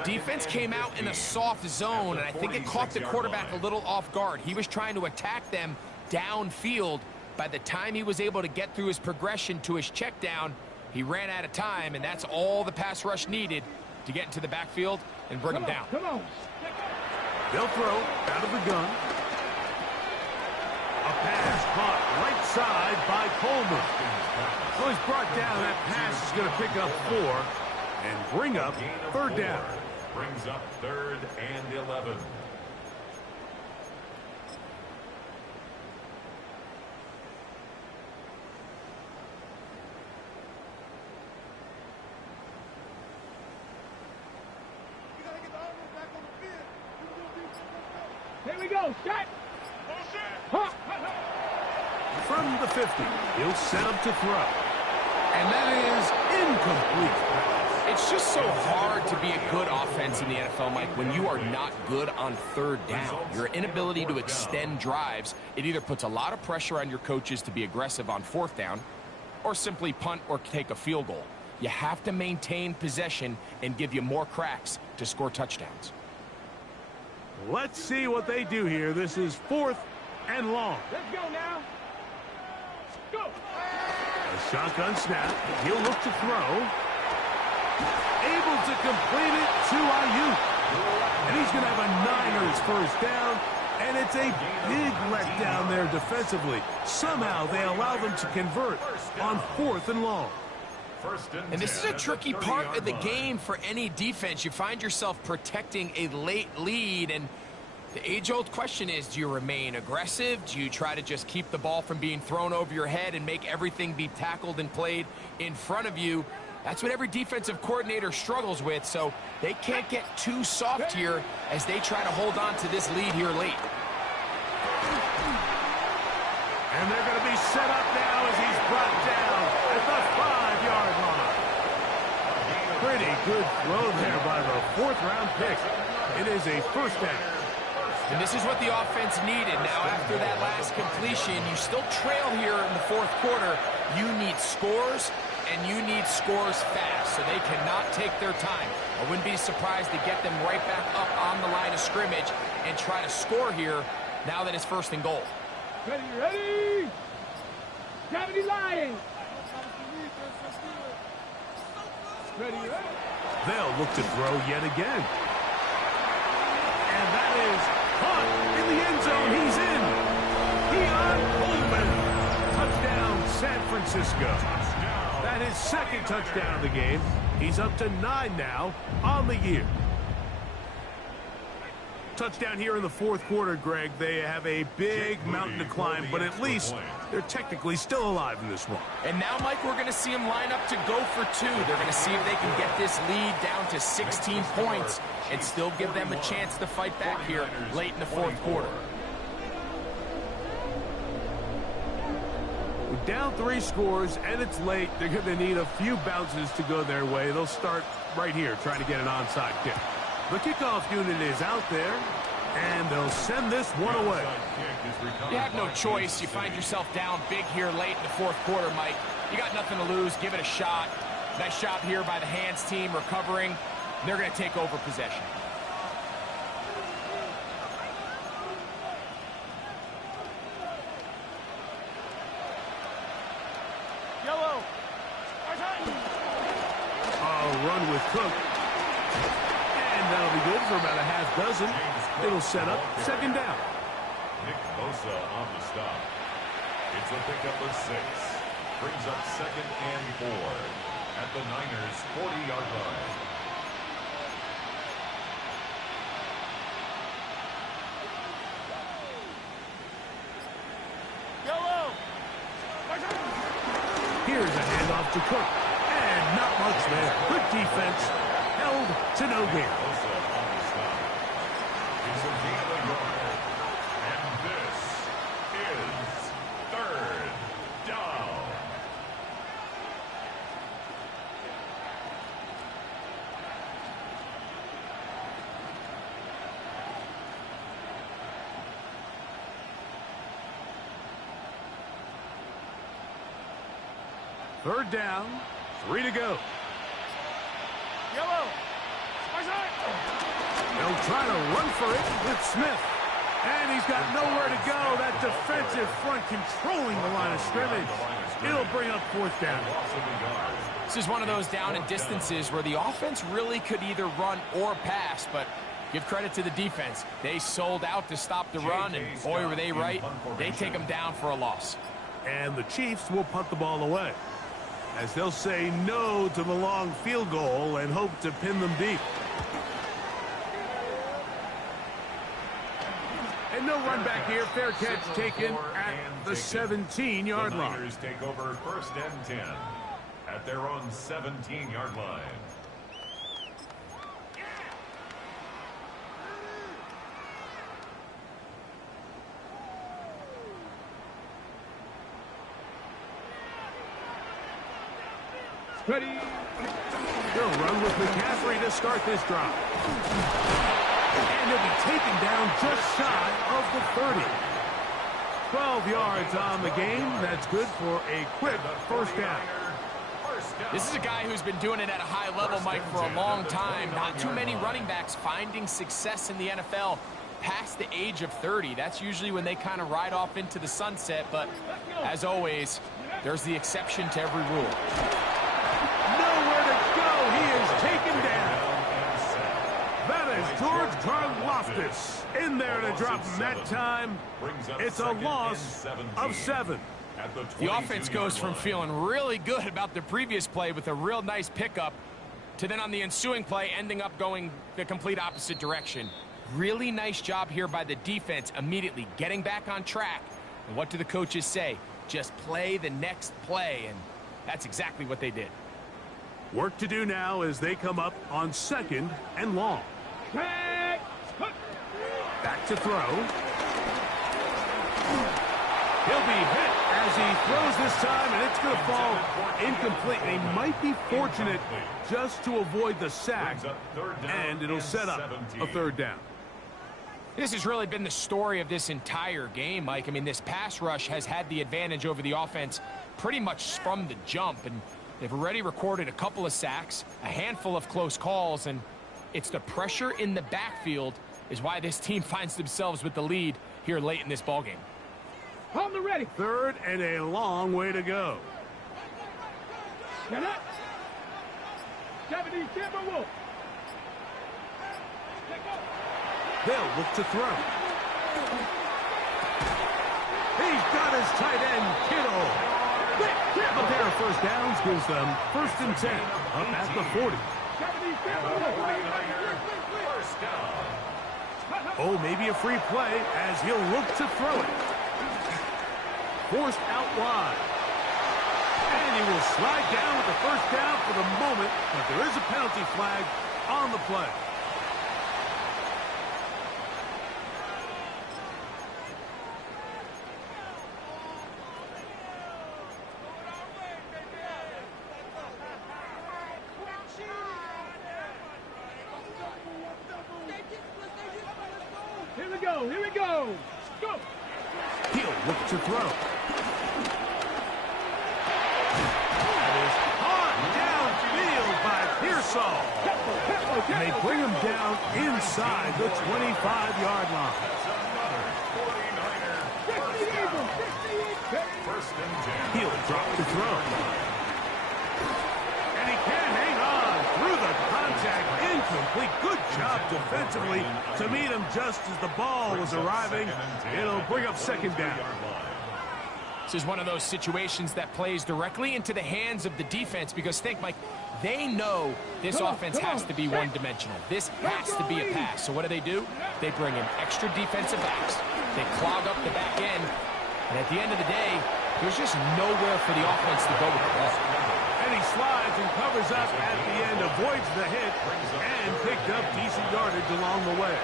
Defense came out in a soft zone, and I think it caught the quarterback a little off guard. He was trying to attack them downfield. By the time he was able to get through his progression to his check down, he ran out of time, and that's all the pass rush needed to get into the backfield and bring him down. Come on. They'll throw out of the gun. A pass caught right side by Coleman. So he's brought down. That pass is going to pick up 4 and bring up 3rd down. Brings up 3rd and 11. Here we go. Shot. From the 50, he'll set up to throw. And that is incomplete. It's just so hard to be a good offense in the NFL, Mike, when you are not good on 3rd down. Your inability to extend drives, it either puts a lot of pressure on your coaches to be aggressive on 4th down or simply punt or take a field goal. You have to maintain possession and give you more cracks to score touchdowns. Let's see what they do here. This is 4th and long. Let's go now. Go. A shotgun snap. He'll look to throw. Able to complete it to Ayuk. And he's going to have a Niners first down And it's a big letdown there defensively. Somehow they allow them to convert on 4th and long. And this is a tricky part of the game for any defense. You find yourself protecting a late lead, and the age-old question is, do you remain aggressive? Do you try to just keep the ball from being thrown over your head and make everything be tackled and played in front of you? That's what every defensive coordinator struggles with, so they can't get too soft here as they try to hold on to this lead here late. And they're going to be set up now as he's brought down at the 5-yard line. Pretty good throw there by the 4th-round pick. It is a first down. And this is what the offense needed. Now, after that last completion, you still trail here in the 4th quarter. You need scores, and you need scores fast, so they cannot take their time. I wouldn't be surprised to get them right back up on the line of scrimmage and try to score here now that it's 1st and goal. Ready, ready! Gravity line! Ready, ready! They'll look to throw yet again. And that is caught in the end zone. He's in. Keon Coleman. Touchdown, San Francisco. That is 2nd touchdown of the game. He's up to 9 now on the year. Touchdown here in the 4th quarter, Greg. They have a big mountain to climb, but at least they're technically still alive in this one. And now, Mike, we're going to see them line up to go for 2. They're going to see if they can get this lead down to 16 points and still give them a chance to fight back here late in the 4th quarter. With down 3 scores, and it's late, they're going to need a few bounces to go their way. They'll start right here trying to get an onside kick. The kickoff unit is out there, and they'll send this one away. You have no choice. You find yourself down big here late in the 4th quarter, Mike. You got nothing to lose. Give it a shot. Nice job here by the hands team recovering. They're going to take over possession. Yellow! A run with Cook. And that'll be good for about a half dozen. It'll set up 2nd down. Nick Bosa on the stop. It's a pickup of 6. Brings up 2nd and 4 at the Niners' 40-yard line. Yellow! Here's a handoff to Cook. And not much there. Good defense. Held to no gain. Bosa on the stop. It's a gain of a yard. And this is 3rd down. Third down. 3 to go. Yellow! They'll try to run for it with Smith. And he's got nowhere to go. That defensive front controlling the line of scrimmage. It'll bring up 4th down. This is one of those down and distances where the offense really could either run or pass, but give credit to the defense. They sold out to stop the run, and boy, were they right. They take them down for a loss. And the Chiefs will punt the ball away, as they'll say no to the long field goal and hope to pin them deep. And no run back here. Fair catch taken at the 17-yard line. The Niners take over 1st and 10 at their own 17-yard line. Ready! They'll run with McCaffrey to start this drive. And he'll be taken down just shy of the 30. 12 yards on the game. That's good for a quick first down. This is a guy who's been doing it at a high level, Mike, for a long time. Not too many running backs finding success in the NFL past the age of 30. That's usually when they kind of ride off into the sunset. But as always, there's the exception to every rule. Nowhere to go. He is taken down. That as George Karlaftis in there to drop him that time. It's a loss of 7. The offense goes from feeling really good about the previous play with a real nice pickup to then on the ensuing play ending up going the complete opposite direction. Really nice job here by the defense immediately getting back on track. And what do the coaches say? Just play the next play, and that's exactly what they did. Work to do now as they come up on 2nd and long. Back to throw. He'll be hit as he throws this time, and it's going to fall incomplete. He might be fortunate just to avoid the sack, and it'll set up a 3rd down. This has really been the story of this entire game, Mike. I mean, this pass rush has had the advantage over the offense pretty much from the jump, and they've already recorded a couple of sacks, a handful of close calls, and it's the pressure in the backfield is why this team finds themselves with the lead here late in this ballgame. On the ready. 3rd and a long way to go. Get up. Japanese Timberwolf. They'll look to throw. He's got his tight end, Kittle. A pair of 1st downs gives them 1st and 10 up at the 40. Oh, maybe a free play as he'll look to throw it. Forced out wide. And he will slide down with the 1st down for the moment, but there is a penalty flag on the play. Here we go. Go. He'll look to throw. That is hard downfield by Pearsall. And they bring him down inside the 25-yard line. He'll drop the throw. And he can hang on through the contact. Incomplete. Good job defensively to meet him just as the ball was arriving. It'll bring up 2nd down. This is one of those situations that plays directly into the hands of the defense because think, Mike, they know this offense has to be one-dimensional. This has to be a pass. So what do? They bring in extra defensive backs. They clog up the back end. And at the end of the day, there's just nowhere for the offense to go with the ball. And he slides and covers up at the end, avoids the hit, and picked up decent yardage along the way.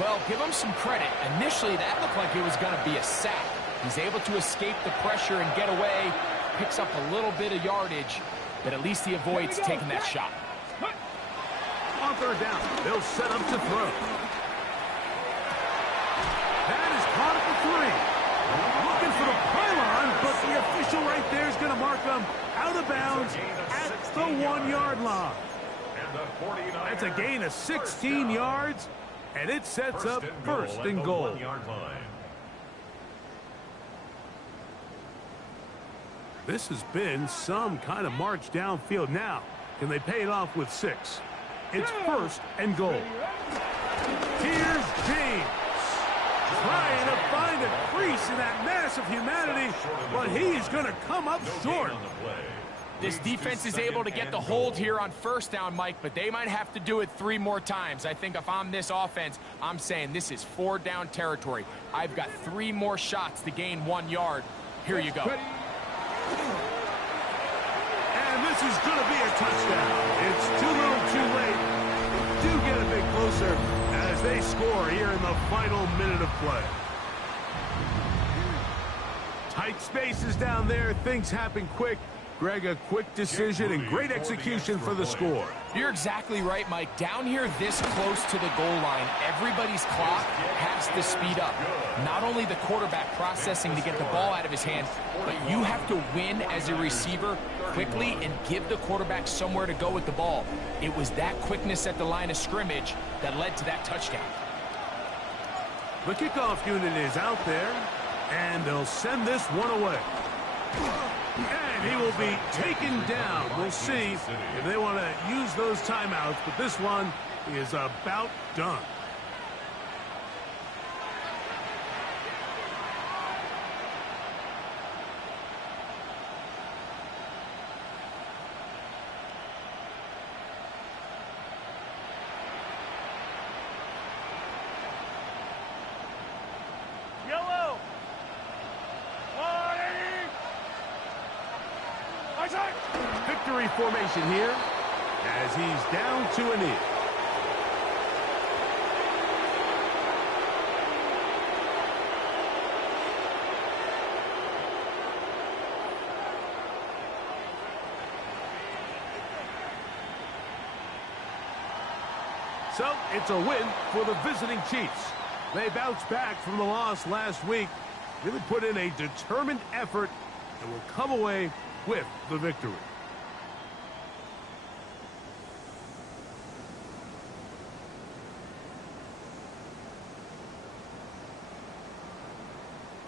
Well, give him some credit. Initially, that looked like it was going to be a sack. He's able to escape the pressure and get away, picks up a little bit of yardage, but at least he avoids taking that shot. On 3rd down, they'll set up to throw. That is caught at the 3. Looking for the pylon, but the official right there is going to mark him out of bounds at the 1-yard line. That's a gain of 16 yards, and it sets up 1st and goal. This has been some kind of march downfield. Now, can they pay it off with 6? It's 1st and goal. Here's James. Trying to find a crease in that mass of humanity, but he's going to come up short. This defense is able to get the hold here on 1st down, Mike, but they might have to do it 3 more times. I think if I'm this offense, I'm saying this is 4-down territory. I've got 3 more shots to gain 1 yard. Here you go. And this is going to be a touchdown. It's too little too late. Do get a bit closer as they score here in the final minute of play. Tight spaces down there. Things happen quick. Greg, a quick decision and great execution for the score. You're exactly right, Mike. Down here this close to the goal line, everybody's clock has to speed up. Not only the quarterback processing to get the ball out of his hand, but you have to win as a receiver quickly and give the quarterback somewhere to go with the ball. It was that quickness at the line of scrimmage that led to that touchdown. The kickoff unit is out there, and they'll send this one away. And he will be taken down. We'll see if they want to use those timeouts, but this one is about done. Yellow. 180. Eyesight. Victory formation here as he's down to a knee. So it's a win for the visiting Chiefs. They bounced back from the loss last week, really put in a determined effort, and will come away with the victory.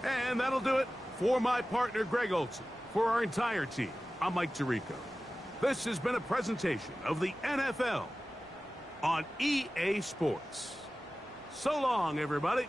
And that'll do it for my partner, Greg Olson. For our entire team, I'm Mike Tirico. This has been a presentation of the NFL on EA Sports. So long, everybody.